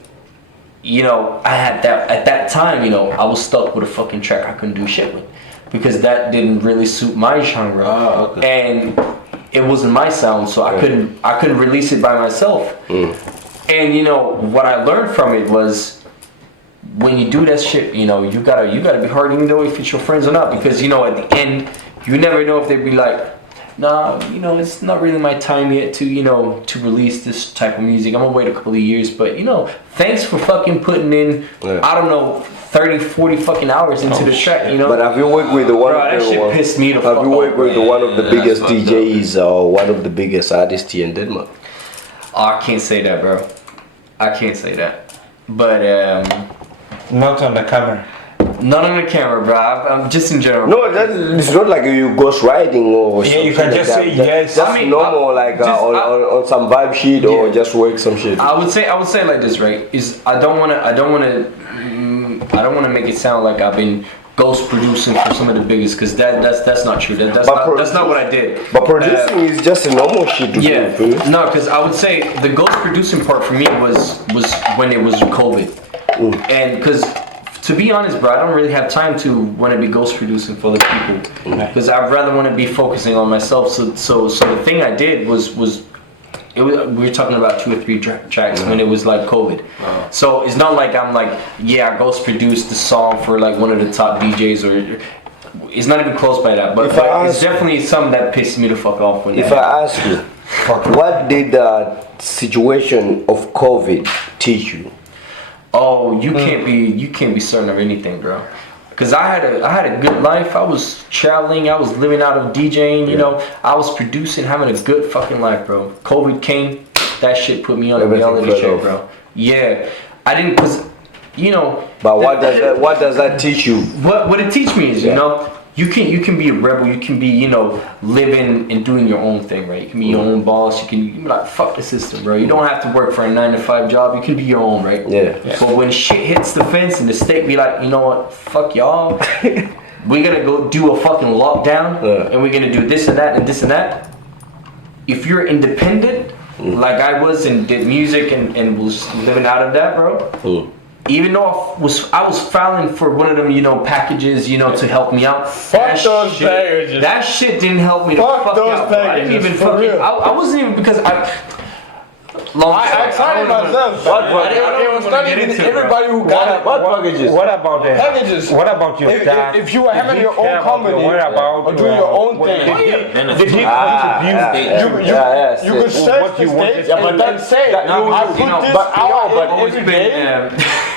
you know, I had that, at that time, you know, I was stuck with a fucking track I couldn't do shit with. Because that didn't really suit my genre. And it wasn't my sound, so I couldn't release it by myself. And you know what I learned from it was, when you do that shit, you know, you gotta be hard, even though if it's your friends or not, because you know at the end you never know if they'd be like, nah, you know, it's not really my time yet to, you know, to release this type of music. I'm gonna wait a couple of years, but you know, thanks for fucking putting in, I don't know, 30, 40 fucking hours into the track, you know. But have you worked with the one? Bro, that shit pissed me the fuck off. Have you worked with one of the biggest DJs or one of the biggest artists here in Denmark? Oh, I can't say that, bro. I can't say that. But not on the camera. Not on the camera, bro. I'm just in general. No, it's not like you ghost writing or something. You can like just that. say yes. Just normal, like on some vibe sheet or just work some shit. I would say like this, right? Is I don't wanna make it sound like I've been ghost producing for some of the biggest, because that's not true. That's not what I did. But producing is just a normal shit to do. No, because I would say the ghost producing part for me was when it was COVID, and because to be honest, bro, I don't really have time to want to be ghost producing for other people, because I'd rather want to be focusing on myself. So the thing I did was we were talking about 2 or 3 tracks when it was like COVID. So it's not like I'm like, yeah, I ghost produced the song for like one of the top DJs, or it's not even close by that. But it's definitely something that pissed me the fuck off. If I ask you, what did the situation of COVID teach you? oh, you can't be certain of anything, bro. Cause I had a good life. I was traveling. I was living out of DJing. You know, I was producing, having a good fucking life, bro. COVID came. That shit put me on a reality check, bro. Yeah, I didn't, cause, you know. But what does that teach you? What it teach me is, you know, you can be a rebel. You can be, you know, living and doing your own thing, right? You can be your own boss. You can be like, fuck the system, bro. You don't have to work for a 9-to-5 job. You can be your own, right? Yeah. But when shit hits the fence and the state be like, you know what, fuck y'all. We're gonna go do a fucking lockdown, and we're gonna do this and that and this and that. If you're independent, like I was and did music and was living out of that, bro. Even though I was filing for one of them, you know, packages, you know, to help me out. Fuck those packages. That shit didn't help me to fuck those out. I didn't even fucking. I wasn't even because I tried it myself. It was not even everybody who got it. What packages? What about that? Packages. What about your dad? If you were having your own company or doing your own thing, did he contribute? You could search the stage, but then say, I put this out every day.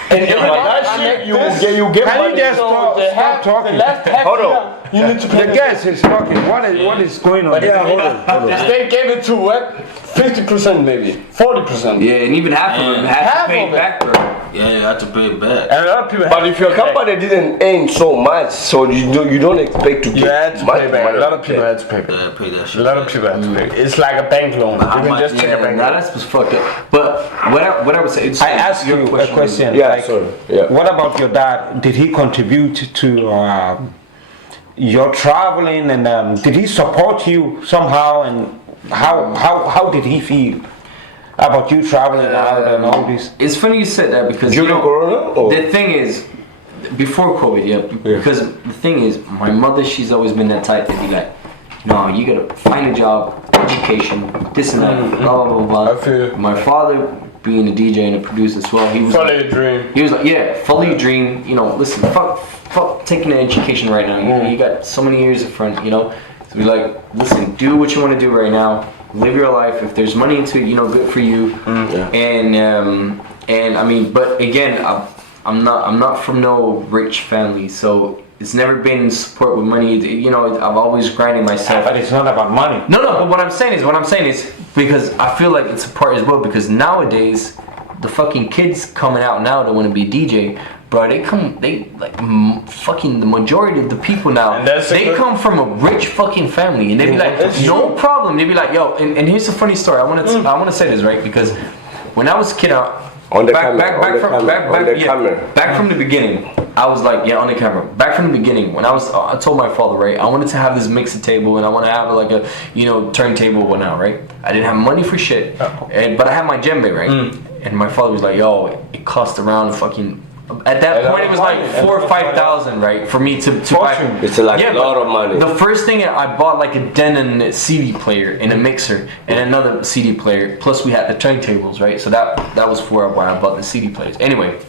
And that shit, you get Can money. you just stop talking? Hold on. You need to pay the guest is talking. What is going on? Yeah, hold on. The state gave it to what? 50% maybe, 40%. Yeah, and even half of it had to pay it back, bro. Yeah, you have to pay it back. And a lot of people. But if your company didn't earn so much, so you don't expect to get much pay back. money. A lot of people had to pay back. Yeah, pay that shit. A lot of people had to pay. It's like a bank loan. You can just take a bank loan. That's what's fucked up. But what I would say, I asked you a question. Yeah, sorry. Yeah. What about your dad? Did he contribute to your traveling, and did he support you somehow? And how did he feel about you traveling out and all this? It's funny you said that because During Corona? Or? The thing is, before COVID, because the thing is, my mother, she's always been that type to be like, no, you gotta find a job, education, this and that, blah blah blah I feel blah. My father, being a DJ and a producer as well, he was follow your dream. He was like, yeah, follow your dream. You know, listen, fuck taking an education right now. You got so many years in front. You know, so be like, listen, do what you want to do right now. Live your life. If there's money into it, you know, good for you. And I mean, but again, I'm not from no rich family, so it's never been support with money. You know, I've always grinded myself. But it's not about money. No, but what I'm saying is because I feel like it's a part as well, because nowadays the fucking kids coming out now that want to be DJ, bro, they like fucking the majority of the people now, they come from a rich fucking family, and they be like, no problem. They be like, yo, and here's a funny story. I want to say this, right, because when I was a kid, back from the beginning, I was like, yeah, on the camera. Back from the beginning, when I told my father, right, I wanted to have this mixer table and I want to have like a, you know, turntable and whatnot, right? I didn't have money for shit, but I had my djembe, right? And my father was like, yo, it cost around fucking. At that point, it was like 4,000 or 5,000, right, for me to buy. It's like a lot of money. The first thing I bought like a Denon CD player and a mixer and another CD player. Plus we had the turntables, right? So that was why I bought the CD players. Anyway,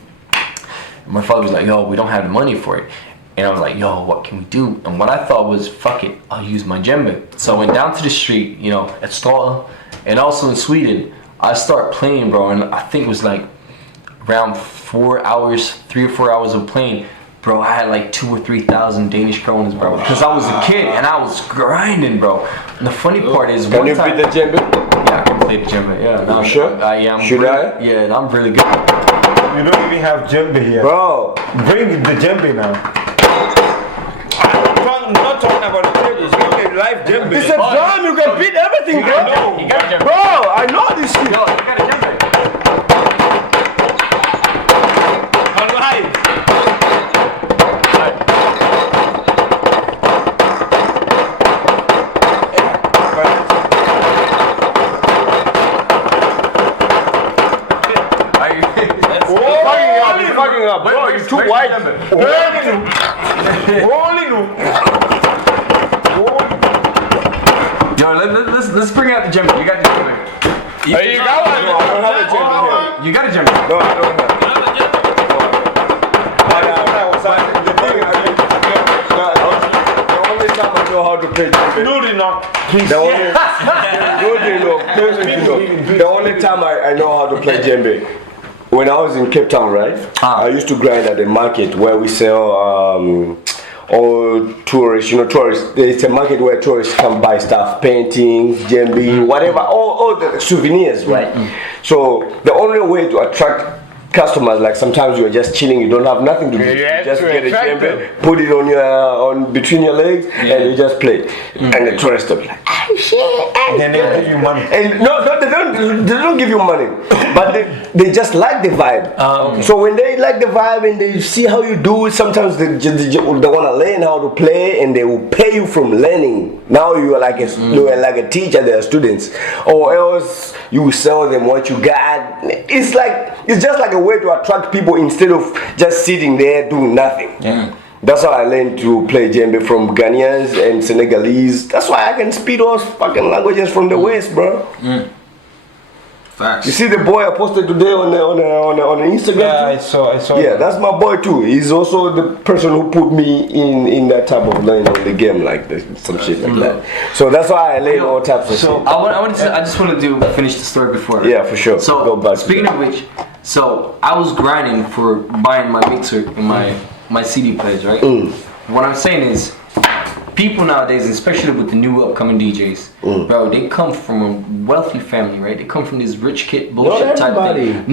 my father was like, yo, we don't have the money for it. And I was like, yo, what can we do? And what I thought was, fuck it, I'll use my djembe. So I went down to the street, you know, at Stockholm, and also in Sweden. I started playing, bro, and I think it was like around 3 or 4 hours of playing, bro. I had like 2,000 or 3,000 Danish krones, bro, because I was a kid and I was grinding, bro. And the funny part is, can you play the djembe? Yeah, I can play the djembe. Yeah, now sure? Should I? Yeah, I'm really good. You don't even have djembe here, bro. Bring the djembe now. I'm not talking about the tables. You can live djembe. It's a drum. You can beat everything, bro. You got a djembe. Bro, I know this shit. Yo, you got a djembe. Bro, you're too white. Yo, let's bring out the djembe. You got the djembe. You got one? No, I don't have a djembe here. You got a djembe? No, I don't have. The only time I know how to play djembe. The only time I know how to play djembe when I was in Cape Town, right? I used to grind at the market where we sell all tourists. You know, tourists. It's a market where tourists come buy stuff, paintings, djembe, whatever, all the souvenirs, right? So the only way to attract customers, like sometimes you're just chilling, you don't have nothing to do, you just get a djembe, put it on between your legs, and you just play. And the tourists will be like, oh shit, And then they'll give you money. and no, they don't give you money, but they just like the vibe. So when they like the vibe and they see how you do it, sometimes they want to learn how to play, and they will pay you from learning. Now you are like you are like a teacher, they are students, or else you sell them what you got. It's just like a way to attract people instead of just sitting there doing nothing. That's how I learned to play djembe from Ghanaians and Senegalese. That's why I can speak those fucking languages from the West, bro. Facts. You see the boy I posted today on Instagram? Yeah, too? I saw. Yeah, that's my boy too. He's also the person who put me in that type of line on the game, like this, some shit like that. So that's why I learn all types of So shit. I just want to finish the story before. Yeah, for sure. So Go back to speaking that. of which, so I was grinding for buying my mixer and my CD players, right? What I'm saying is, people nowadays, especially with the new upcoming DJs, bro, they come from a wealthy family, right? They come from this rich kid bullshit type thing.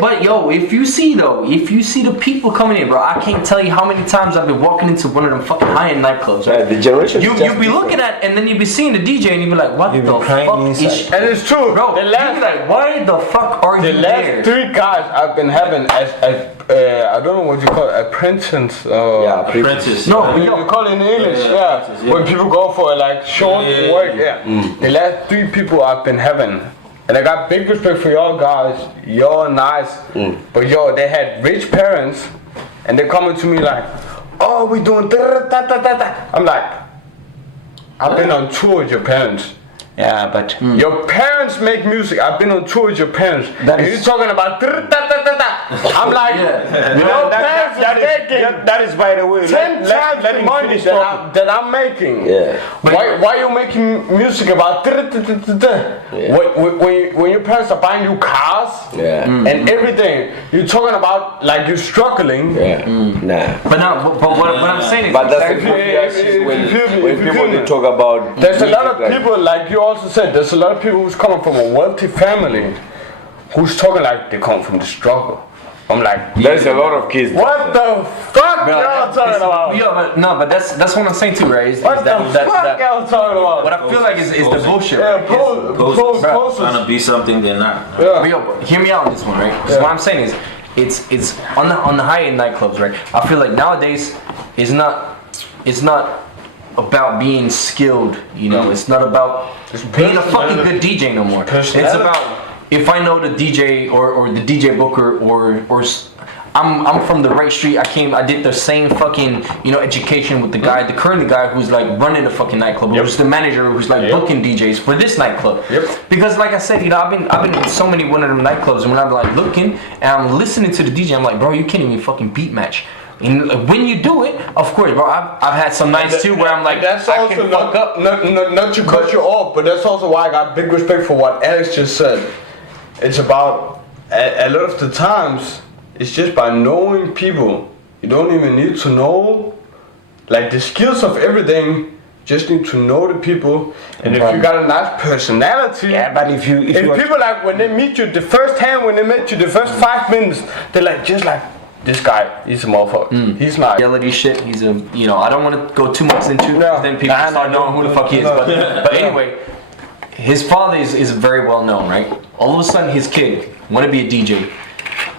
But yo, if you see the people coming in, bro, I can't tell you how many times I've been walking into one of them fucking high-end nightclubs, right? The generation. You be looking at, and then you be seeing the DJ, and you be like, what the crying fuck inside. is? And it's true, Bro, the you last be like, why the fuck are The you last there? 3 guys I've been having as I don't know what you call it, apprentice. Apprentice. No, We call it in English, when people go for like short work, The last 3 people I've been having, and I got big respect for y'all guys. Y'all nice, but yo, they had rich parents, and they're coming to me like, "Oh, we doing da da da da da." I'm like, I've been on tour with your parents. Yeah, but Your parents make music. I've been on tour with your parents. That And is- you're talking about da da da da da. I'm like, your parents is making that is, by the way, 10 times let the him money finish that, talking. that I'm making. Yeah. Why you making music about when your parents are buying you cars and everything? You're talking about like you're struggling. Nah. But what I'm saying is, But that's the If you- when if you- when if you people feel they me. talk about. There's a lot of music, like- people, like you also said, there's a lot of people who's coming from a wealthy family who's talking like they come from the struggle. I'm like, There's a lot of kids. what the fuck y'all talking about? but that's what I'm saying too, right? Is What the that fuck y'all talking about? what I feel like is the bullshit. Yeah, Right? posters. Trying to be something they're not. But yo, hear me out on this one, right? 'Cause what I'm saying is, it's on the high-end nightclubs, right? I feel like nowadays it's not about being skilled, you know. It's not about being a fucking good DJ no more. It's about if I know the DJ or the DJ booker or I'm from the right street. I did the same fucking education with the current guy who's like running the fucking nightclub, who's the manager who's like booking DJs for this nightclub. Because like I said, I've been in so many one of them nightclubs, and when I'm like looking and I'm listening to the DJ, I'm like, bro, you can't even fucking beat match. And when you do it, of course, bro, I've had some nights too where I'm like, that's I also can fuck up. not to cut you off, but that's also why I got big respect for what Alex just said. It's about a lot of the times it's just by knowing people. You don't even need to know like the skills of everything. Just need to know the people, and if you got a nice personality, but if people like when they meet you the first time, when they met you the first 5 minutes, they're like just like. This guy, he's a motherfucker. He's not. Reality shit. He's a, I don't want to go too much into it. No. Then people start knowing who the fuck he is. But anyway, his father is very well known, right? All of a sudden, his kid want to be a DJ.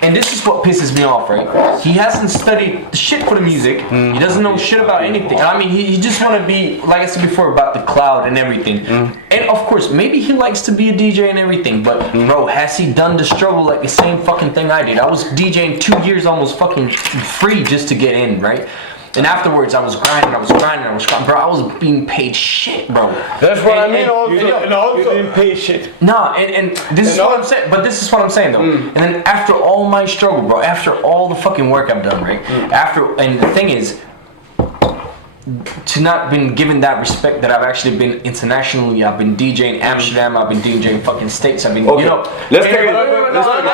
And this is what pisses me off, right? He hasn't studied shit for the music. He doesn't know shit about anything. I mean, he just want to be, like I said before, about the cloud and everything. And of course, maybe he likes to be a DJ and everything, but bro, has he done the struggle like the same fucking thing I did? I was DJing 2 years almost fucking free just to get in, right? And afterwards, I was grinding. Bro, I was being paid shit, bro. That's what I mean. you didn't pay shit. No, and this is what I'm saying. But this is what I'm saying though. And then after all my struggle, bro, after all the fucking work I've done, right? And the thing is, to not been given that respect that I've actually been internationally. I've been DJing Amsterdam. I've been DJing fucking States. I've been, Okay. you know. Let's take it. Let's take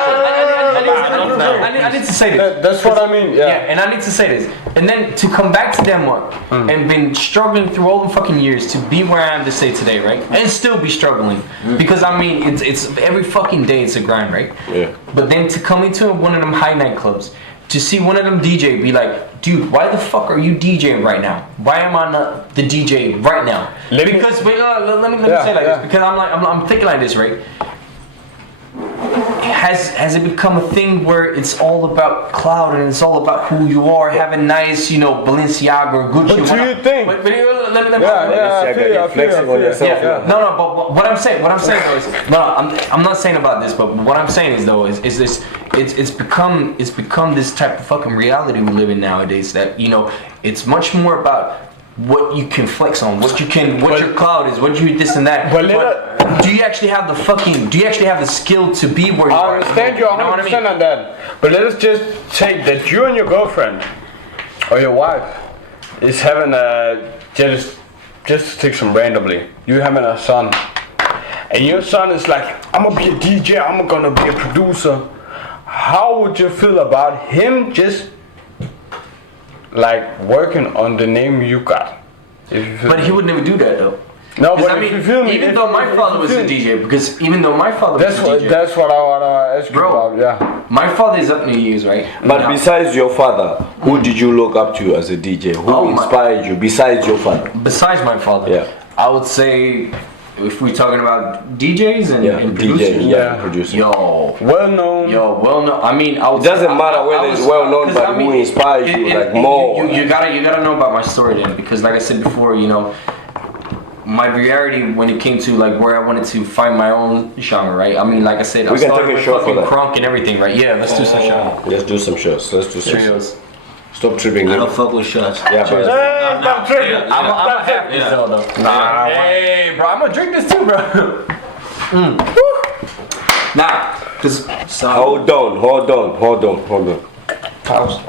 I need to say this. That's what I mean. Yeah. And I need to say this. And then to come back to Denmark and been struggling through all the fucking years to be where I am to say today, right? And still be struggling because I mean it's every fucking day it's a grind, right? Yeah. But then to come into one of them high nightclubs, to see one of them DJ be like, dude, why the fuck are you DJing right now? Why am I not the DJ right now? Because wait, let me say like this. Because I'm thinking like this, right? Has it become a thing where it's all about cloud and it's all about who you are, having nice, you know, Balenciaga or Gucci? But do you think? Let me Flexing on yourself. No, but what I'm saying though is, no, I'm not saying about this, but what I'm saying is though is this, it's become this type of fucking reality we live in nowadays that, you know, it's much more about what you can flex on, what your cloud is, what you this and that. But do you actually have the skill to be where you are? I understand you 100% on that. But let us just take that you and your girlfriend or your wife is having a just take some randomly. You having a son, and your son is like, I'm gonna be a DJ, I'm gonna be a producer. How would you feel about him just like working on the name you got? But he would never do that though. No, but I mean, even though my father was a DJ, because even though my father was a DJ, that's what I wanna ask you about. Yeah. My father is up in the years, right? But Now, besides your father, who did you look up to as a DJ? Who inspired you besides your father? besides my father, Yeah. I would say if we're talking about DJs and producers, DJ, producer. Well known. I mean, I would. It doesn't matter whether it's well known, but who inspires you, like more. You gotta know about my story then, because like I said before, you know, my variety when it came to like where I wanted to find my own genre, right? I mean, like I said, I started with fucking crunk and everything, right? Yeah, let's do some shots. Let's do some shots. Let's do some shots. Stop tripping. I don't fuck with shots. Yeah, bro. Stop tripping. I'm a have this though. Nah, hey, bro, I'm gonna drink this too, bro. Nah, cause Hold on. Pause.